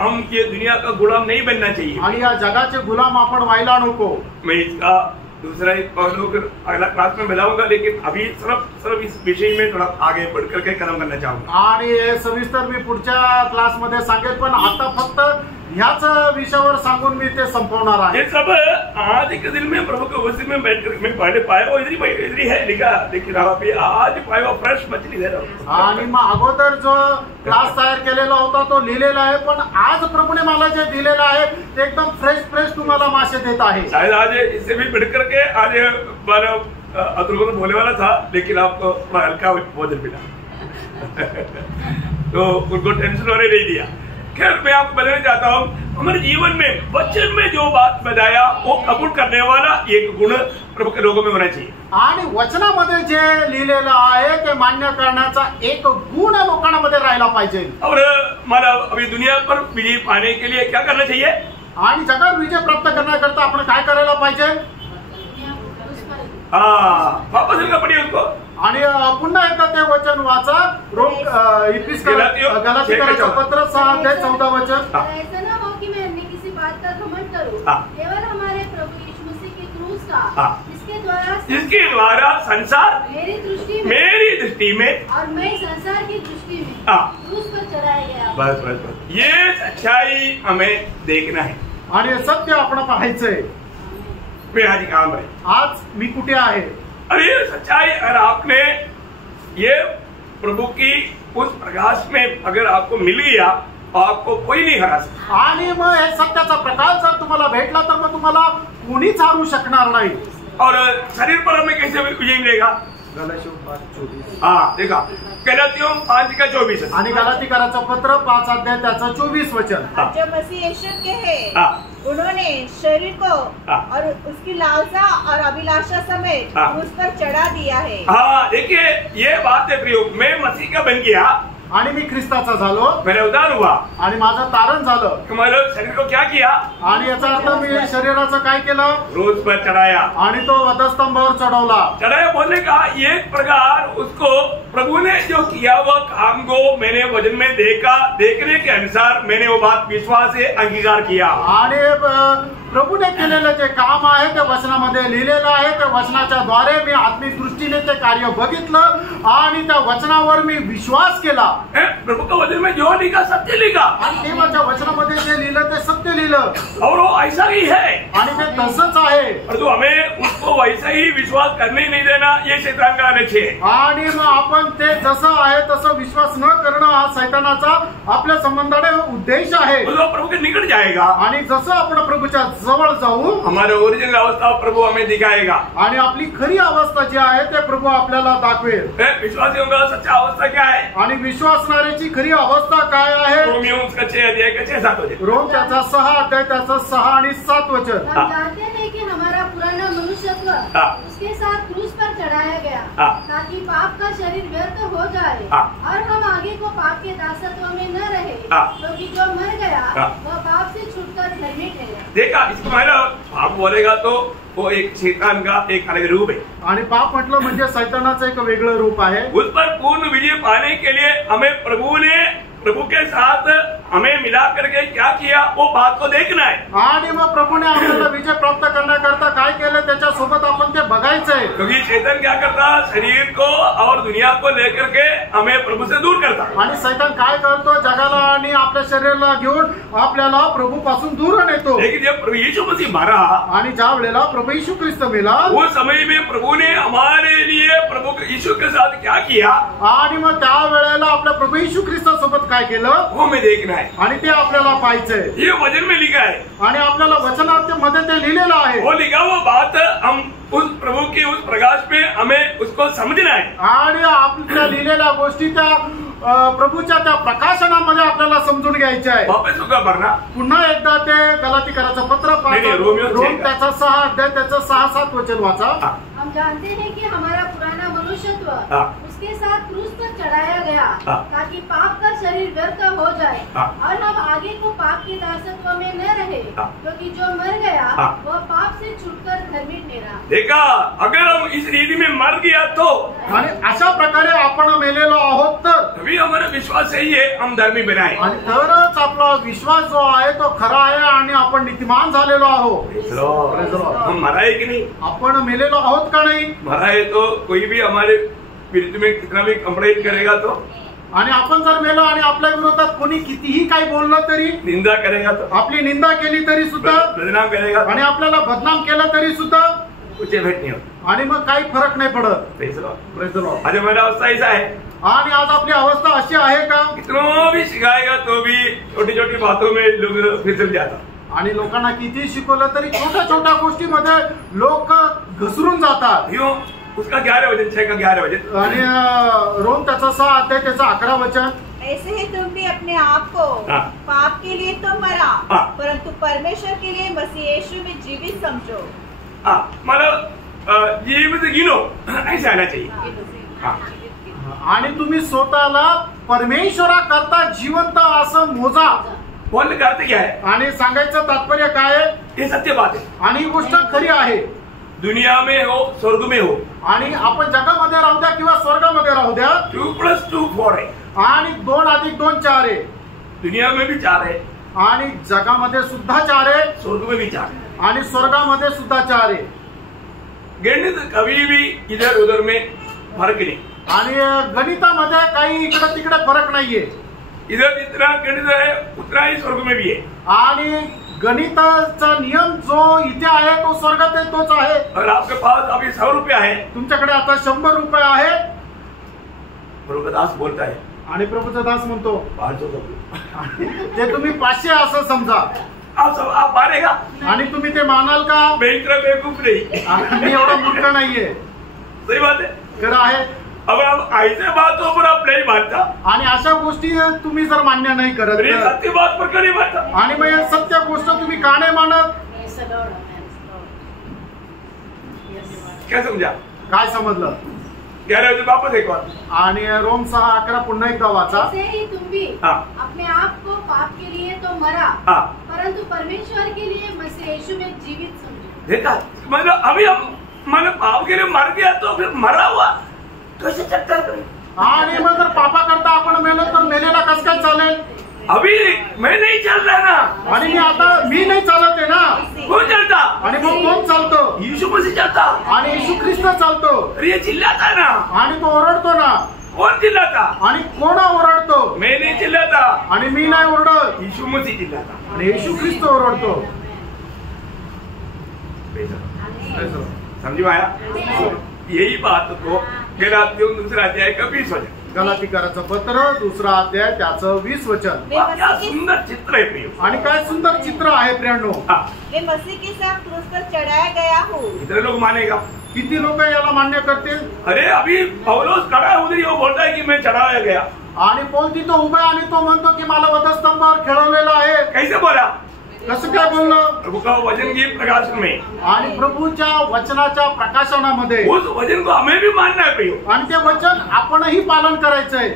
हम ये दुनिया का गुलाम नहीं बनना चाहिए, आणि या जगाचे गुलाम आपण व्हायला नको। मैं इसका दूसरा एक पहलू अगला क्लास में बताऊंगा, लेकिन अभी सिर्फ इस विषय में थोड़ा आगे बढ़ करके कदम करना चाहूंगा। आणि सविस्तर मी पुढच्या क्लासमध्ये सांगेल, पण आता फक्त ह्याच विषयावर सांगून मी ते संपवणार आहे। ये सब आज के दिन में प्रभु के उपस्थिति में बैठ कर मैं पहले पाया वो इधर ही है लिखा, लेकिन आप आज पाया फ्रेश मछली दे रहा हूँ। आणि मग अगोदर जो क्लास तयार केलेला होता तो लिहिलेला आहे, पण आज प्रभूने मला जे दिलेलं आहे ते एकदम फ्रेश तुम्हाला मासे देत आहे। शायद आज इससे भी बढ़ करके आज अतुल को बोलने वाला था, लेकिन आपको हल्का भोजन मिला तो उनको टेंशन होने नहीं दिया। खैर मैं आपको बताना चाहता हूँ, हमारे जीवन में वचन में जो बात बताया वो कबूल करने वाला एक गुण प्रभु के लोगों में होना चाहिए। आणि वचनामध्ये जे लिहिलेलं आहे ते मान्य करण्याचा एक गुण लोकांमध्ये राहिला पाहिजे। और हमारा अभी दुनिया पर विजय पाने के लिए क्या करना चाहिए, आणि जगात विजय प्राप्त करण्याकरता आपण काय करायला पाहिजे? वापस इनका पढ़िए उसको, आणि पुन्हा एकदा ते वचन वाचा, गलातियराचं पत्र 6:14 वचन। ऐसा न हो कि मैं अन्य किसी बात का घमंड करूं, केवल हमारे प्रभु यीशु मसीह की क्रूस का, जिसके द्वारा संसार मेरी दृष्टि में और मैं संसार की दृष्टि में क्रूस पर चढ़ाया गया। बस बस बस ये सच्चाई हमें देखना है, आणि सत्य आपण पाहायचंय। मैं आज काम है, आज मी कुठे आहे? अरे ये सच्चाई अगर आपने ये प्रभु की उस प्रकाश में अगर आपको मिल गया, आपको कोई नहीं हरा सकता। आणि मग हे सत्याचा प्रकाश जर तुम्हाला भेटला तर मग तुम्हाला कोणीच हारू शकणार नाही। और शरीर पर हमें कैसे विजय मिलेगा? देखा गलातियों 5:24 आणि गलातियराचं पत्र 5 त्याचं 24 वचन। जो मसीह यीशु के हैं, उन्होंने शरीर को और उसकी लालसा और अभिलाषा समेत उस पर चढ़ा दिया है। देखिए ये बात है प्रियो, मैं मसीह का बन गया आणि मी ख्रिस्ताचा झालो, मेरा उद्धार हुआ आणि माझं तारण झालं। तुम्हारे शरीर को क्या किया? आणि याचा अर्थ मी शरीराचं काय केलं? क्रूस पर चढ़ाया, आणि तो वधस्तंभावर चढवला। चढ़ाया बोलने का एक प्रकार उसको प्रभु ने जो किया वह काम को मैंने वचन में देखा, देखने के अनुसार मैंने वो बात विश्वास से अंगीकार किया। आणि प्रभूने केलेलं जे काम आहे ते वचनामध्ये लिहिलेलं आहे, त्या वचनाच्या द्वारे मी आत्मिक दृष्टीने ते कार्य बघितलं आणि त्या वचनावर मी विश्वास केला। प्रभु का वचन में जो लिखा सत्य लिखा, आणि देवाच्या वचनामध्ये जे लिहिलं ते सत्य लिहिलं, और वो ऐसा ही है आणि ते तसंच आहे। परंतु हमें उसको वैसा ही विश्वास करने ही नहीं देना, ये शैतान का लक्ष्य है। आणि मग आपण ते जसं आहे तसं विश्वास न करणं हा शैतानाचा आपल्या संबंधाने उद्देश आहे। वो प्रभु के निकट जाएगा, आणि जसं आपण प्रभूच्या जवळ जाऊ हमारे ओरिजिनल अवस्था प्रभु हमें दिखाएगा, आणि आपली खरी अवस्था जी आहे ते प्रभू आपल्याला दाखवेल। विश्वासियों का सच्चा अवस्था क्या है? आणि विश्वासणाऱ्याची खरी अवस्था काय आहे? रोमियो उसका 6:6-7 वचन। रोम त्याचा 6 त्याचा 6 आणि 7 वचन। हम जानते हैं कि हमारा पुराना मनुष्यत्व उसके साथ क्रूस पर चढ़ाया गया, ताकि पाप का शरीर व्यर्थ हो जाए और हम आगे को पाप के दासत्व में न रहे, क्योंकि जो मर गया वह पाप से छूटकर धर्मी ठहरा। देखा इसको पाप बोलेगा तो वो एक शैतान का एक अलग रूप है, आणि पाप म्हटलं म्हणजे शैतानाचं एक वेगळं रूप आहे। उस पर पूर्ण विजय पाने के लिए हमें प्रभु के साथ हमें मिला करके क्या किया वो बात को देखना है। आणि मग प्रभूने आपल्याला विजय प्राप्त करण्याकरता काय केलं त्याच्या सोबत आपण ते बघायचंय। क्योंकि शैतान क्या करता, शरीर को और दुनिया को लेकर के हमें प्रभु से दूर करता। आणि शैतान काय करतो, जगाला आणि आपल्या शरीराला घेऊन आपल्याला प्रभू पासून दूर नेतो। लेकिन जब प्रभु यीशु मसीह मरा, आणि ज्या वेळेला प्रभू यीशु ख्रिस्त मेला, वो समय में प्रभु ने हमारे लिए प्रभु यीशु के साथ क्या किया, आणि मग त्या वेळेला आपल्या प्रभू यीशु ख्रिस्तासोबत काय केलं वो हमें देखना है, आणि ते आपल्याला पाहायचंय। ये वचन में लिखा है, आणि आपल्याला वचनामध्ये ते लिहिलेलं आहे। वो लिखा वो बात हम उस प्रभु की उस प्रकाश में हमें उसको समझना है। आणि आपल्या लिहिलेल्या गोष्टी त्या प्रभूच्या त्या प्रकाशनामध्ये आपल्याला समजून घ्यायचे आहे. वापस होगा भरना. पुन्हा एकदा ते गलातीकराचं पत्र रोम त्याचा 6 अध्याय त्याचं 6-7 वचन वाचा. हम जानते हैं कि हमारा पुराना मनुष्यत्व उसके साथ क्रूस पर चढ़ाया गया ताकि पाप का शरीर व्यर्थ हो जाए और हम आगे को पाप के दासत्व में न रहे, क्योंकि जो मर गया वह पाप से छूटकर धर्मी ठहरा. देखा, अगर हम इस रीति में मर गया तो आणि अशा प्रकारे आपण मेलेलो आहोत तर तभी हमारा विश्वास सही है, हम धर्मी बनाए. आणि तरच आपला विश्वास जो आहे तो खरा आहे आणि आपण नीतिमान झालेलो आहोत. हम मरा है कि नहीं? आपण मेलेलो आहोत का नाही? मरा है तो कोई भी हमारे विरुद्ध में कितना भी कंप्लेंट करेगा तो, आणि आपण जर मेलो आणि आपल्या विरोधात कोणी कितीही काही बोललं तरी, निंदा करेगा तो, आपली निंदा केली तरी सुद्धा, बदनाम करेगा आणि आपल्याला बदनाम केलं तरी सुद्धा कुछ भेट नहीं होता आणि मग काही फरक नाही पडत. Praise the Lord. आज हमारी अवस्था ऐसा है. आणि आज आपली अवस्था अशी आहे का कितना भी सिखाएगा तो भी छोटी छोटी बातों में लोग फिसल जाता. आणि लोकांना किती शिकवलं तरी छोट्या छोट्या गोष्टीमध्ये लोक घसरून जातात. क्यों? उसका 11 वचन 6 का 11 वचन आणि रोम त्याचा 6 अध्याय त्याचं 11 वचन. ऐसे ही तुम भी अपने आप को पाप के लिए तो मरा, परंतु परमेश्वर के लिए मसीह यीशु में जीवित समझो. मतलब जीवित गिनो ऐसे आना चाहिए. आणि तुम्ही स्वतःला परमेश्वराकरता जिवंत असं मोजा. बोलने का अर्थ क्या है? आणि सांगायचं तात्पर्य काय आहे? ये सत्य बात है. आणि ही गोष्ट खरी आहे. दुनिया में हो, स्वर्ग में हो, आणि आपण जगामध्ये राहू द्या किंवा स्वर्गामध्ये राहू द्या, 2+2 4 है. आणि 2 + 2 4 आहे. दुनिया में भी 4 है, आणि जगामध्ये सुद्धा 4 आहे, स्वर्ग में भी 4 है, आणि स्वर्गामध्ये सुद्धा 4 आहे. गणित कभी भी इधर उधर में फर्क नहीं. आणि गणितामध्ये काही इकडे तिकडे फरक नाहीये. इधर जितना गणित है उतना ही स्वर्ग में भी है. आणि गणिताचा नियम जो इथे आहे तो स्वर्गात तोच आहे. अगर आपके पास अभी 100 रुपया है, तुमच्याकडे आता 100 रुपये आहे, प्रभु दास बोलता है आणि प्रभूचा दास म्हणतो 500 रुपये, ते तुम्ही 500 असं समजा. आप मानेगा? आणि तुम्ही ते मानाल का? मैं इतना बेवकूफ नहीं. मी एवढा मूर्ख नाहीये. सही बात है. खरं आहे. अब आप ऐसे बातों पर आप नहीं मानता, आणि अशा गोष्टी तुम्ही जर मान्य नाही करत, सत्य बात पर कधी मानता, आणि मग या सत्य गोष्ट तुम्ही का नाही मानत? क्या समझा? काय समजलं? 11 वचन वापस एक बार. आणि रोम 6:11 पुन्हा एकदा वाचा. ऐसे ही तुम भी अपने आप को पाप के लिए तो मरा, परंतु परमेश्वर के लिए मसीह यीशु में जीवित समझो. देखा, मतलब अभी हम पाप के लिए मर गया तो फिर मरा हुआ कैसे चक्कर करें? आणि मग जर पापा करता आपण मेलो तर मेलेला कसं काय चालेल? अभी मैं नहीं चल रहा ना, आणि मी नाही चालत आहे ना. कौन चलता? आणि मग कोण चालतो? यीशु मसीह चलता. आणि येशू ख्रिस्त चालतो. अरे ये चिल्लाता ना, आणि तो ओरडतो ना. कौन चिल्लाता? आणि कोण ओरडतो? मैं नहीं चिल्लाता, आणि मी नाही ओरडत. यीशु मसीह चिल्लाता. आणि येशू ख्रिस्त ओरडतो. समझ में आया? यही बात को गलातियों 2 अध्याय का 20 वचन. गलातीकराचं पत्र 2 अध्याय त्याचं 20 वचन. क्या सुंदर चित्र है प्रिय. आणि काय सुंदर चित्र आहे प्रियांनो. मैं मसीह के साथ क्रूस पर चढ़ाया गया हूँ. इतने लोग मानेगा? किती लोक याला मान्य करतील? अरे अभी पौलोस खड़ा है उधर, वो बोलता है कि मैं चढ़ाया गया. आणि पौल तिथं उभा आहे आणि तो म्हणतो की मला वधस्तंभावर खेळवलेलं आहे. कैसे बोला? कसं काय बोललं? प्रभु का वचन की प्रकाशन में, आणि प्रभूच्या वचनाच्या प्रकाशनामध्ये उस वचन को हमें भी मानना है प्रियो. आणि ते वचन आपणही पालन करायचंय.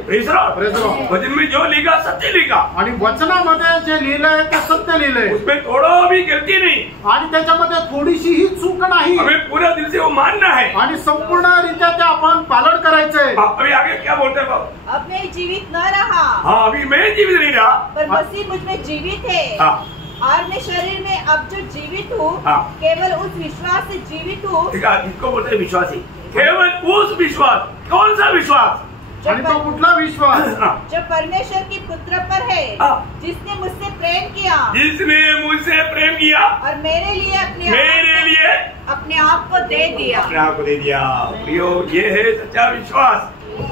वचन में जो लिखा सत्य लिखा, आणि वचनामध्ये जे लिहिलंय ते सत्य लिहिलंय. उसमें थोड़ा भी गलती नहीं, आणि त्याच्यामध्ये थोडीशीही चूक नाही. हमें पूरा दिल से वो मानना है, आणि संपूर्णरित्या ते आपण पालन करायचंय. अभी आगे क्या बोलते हैं? अब मैं जीवित न रहा, हाँ अभी मैं जीवित नहीं रहा, पर मसीह मुझ में जीवित है. और मैं शरीर में अब जो जीवित हूँ, केवल उस विश्वास से जीवित हूँ. इसको बोलते हैं विश्वासी. केवल उस विश्वास. कौन सा विश्वास? आणि तो कुठला विश्वास? जो परमेश्वर की पुत्र पर है, जिसने मुझसे प्रेम किया, जिसने मुझसे प्रेम किया और मेरे लिए अपने आप को दे दिया. अपने आप को दे दिया. प्रियो, ये है सच्चा विश्वास.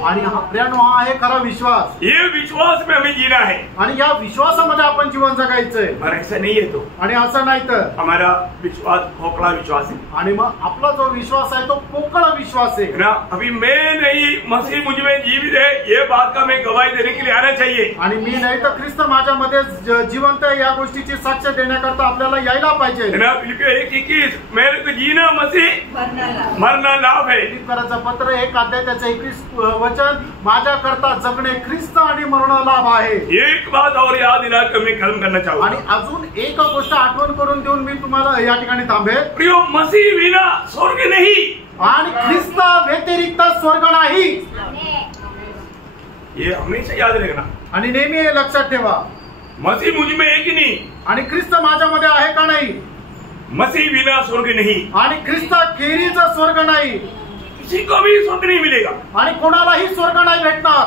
आणि प्रियानो हा आहे खरा विश्वास. ये विश्वास में हमें जीना है आणि या विश्वासामध्ये आपण जीवन जगायचंय. और ऐसा नहीं है तो आणि असं नाही तर हमारा विश्वास खोखला विश्वास है. आणि मग आपला जो विश्वास आहे तो पोकळ विश्वास आहे ना. अभी मैं नहीं, मसीह मुझ में जीवित है, ये बात का मैं गवाही देने के लिए आना चाहिए. आणि मी नाही तर ख्रिस्त माझ्यामध्ये जिवंत आहे या गोष्टीची साक्ष देण्याकरता आपल्याला यायला पाहिजे. ना. फिलिपियो 1:21 मेरे को जीना मसीह मरना लाभ है. फिलिपियोचं पत्र 1 अध्याय त्याचं 21 वचन, माझ्याकरता जगणे ख्रिस्त आणि मरण लाभ आहे. एक बात और याद दिलाकर मैं खत्म करना चाहूंगा. आणि अजून एक गोष्ट आठवण करून देऊन मी तुम्हाला या ठिकाणी थांबेल. प्रियो, मसीह बिना स्वर्ग नहीं आणि ख्रिस्त व्यतिरिक्त स्वर्ग नाही. ये हमेशा याद रखना. आणि नेहमी हे लक्षात ठेवा. मसीह मुझ में है कि नहीं? आणि ख्रिस्त माझ्यामध्ये आहे का नाही? मसीह बिना स्वर्ग नहीं. आणि ख्रिस्त खेरीचा स्वर्ग नाही. किसी को भी स्वर्ग नहीं मिलेगा. आणि कोणालाही स्वर्ग नाही भेटणार.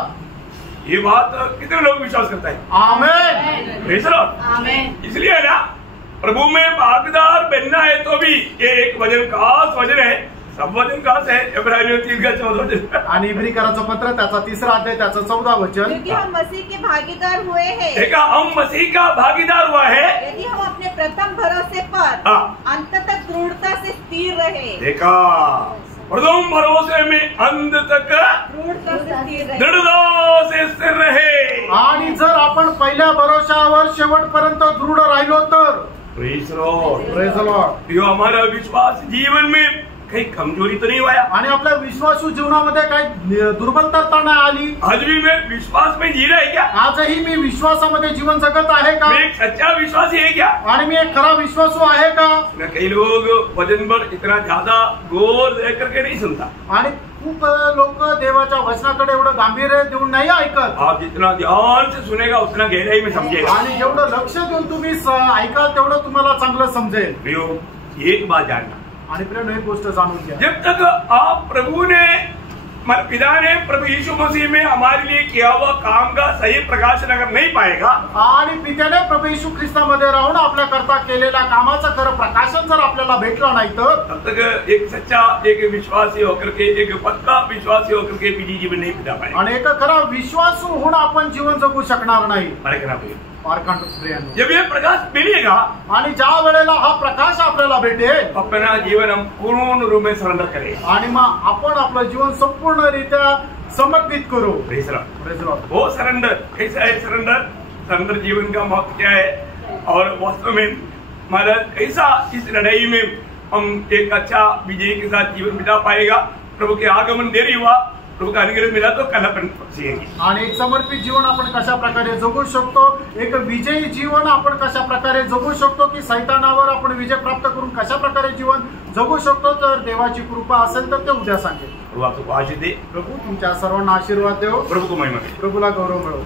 ये बात कितने लोग विश्वास करता है? Amen. Praise the Lord. Amen. इसलिए ना, प्रभु में भागीदार बनना है तो भी ये एक वचन खास वचन है. सब वचन खास है. इब्रानियों 3:14. आणि इब्रिकराचं पत्र त्याचा 3 अध्याय त्याचं 14 वचन. क्योंकि हम मसीह के भागीदार हुए हैं. देखा, हम मसीह का भागीदार हुआ है यदि हम अपने प्रथम भरोसे पर अंत तक दृढ़ता से स्थिर रहे. देखा, प्रथम भरोसे में अंत तक दृढ़ता से स्थिर रहे. दृढ़ता से स्थिर रहे. आणि जर आपण पहिल्या भरोशावर शेवटपर्यंत दृढ राहिलो तर praise the Lord. Praise the Lord. यो हमारा विश्वास जीवन में काही कमजोरी तो नहीं हुआ. आणि आपल्या विश्वासू जीवनामध्ये काही दुर्बलता नाही आली. आज भी मैं विश्वास में जी रहा है क्या? आजही मी विश्वासामध्ये जीवन जगत आहे का? मैं एक सच्चा विश्वासी है क्या? आणि मी एक खरा विश्वासू आहे का? कई लोग वचन पर इतना ज्यादा गौर दे करके नहीं सुनता. आणि खूप लोक देवाच्या वचनाकडे एवढं गांभीर्य देऊन नाही ऐकत. आप जितना ध्यान से सुनेगा उतना गहराई में समझेगा. आणि जेवढं लक्ष देऊन तुम्ही ऐकाल तेवढं तुम्हाला चांगलं समजेल. प्रियो, एक बात जानना. आणि प्रिय एक गोष्ट जाणून घ्या. जब तक आप प्रभु ने, पिता ने प्रभु यीशु मसीह में हमारे लिए किया हुआ काम का सही प्रकाशन अगर नहीं पाएगा, आणि पित्याने प्रभू येशू ख्रिस्तामध्ये राहून आपल्या करता केलेल्या कामाचं खरं प्रकाशन जर आपल्याला भेटलं नाही तर तब तक एक सच्चा, एक विश्वासी होकर के, एक पक्का विश्वासी होकर के भी जीवन नहीं बिता पाएगा. आणि एक खरा विश्वासू होऊन आपण जीवन जगू शकणार नाही. जब ये प्रकाश मिलेगा आणि ज्या वेळेला हा प्रकाश आपल्याला भेटेल, अपना जीवन हम पूर्ण रूप में सरेंडर करें. आणि मग आपण आपलं जीवन संपूर्णरित्या समर्पित करू. Praise the Lord. वो सरेंडर कैसा है? सरेंडर जीवन का महत्व क्या है और वास्तव में हमारा कैसा इस लड़ाई में हम एक अच्छा विजय के साथ जीवन बिता पाएगा. प्रभु के आगमन देरी हुआ, प्रभु का अनुग्रह मिला तो कल अपन सीखेंगे. आणि एक समर्पित जीवन आपण कशा प्रकारे जगू शकतो, एक विजयी जीवन आपण कशा प्रकारे जगू शकतो, की सैतानावर आपण विजय प्राप्त करून कशा प्रकारे जीवन जगू शकतो, तर देवाची कृपा असेल तर ते उद्या सांगेल. प्रभु आपको आशीष दे. प्रभू तुमच्या सर्वांना आशीर्वाद देव. प्रभु को महिमा दे. प्रभूला गौरव मिळो.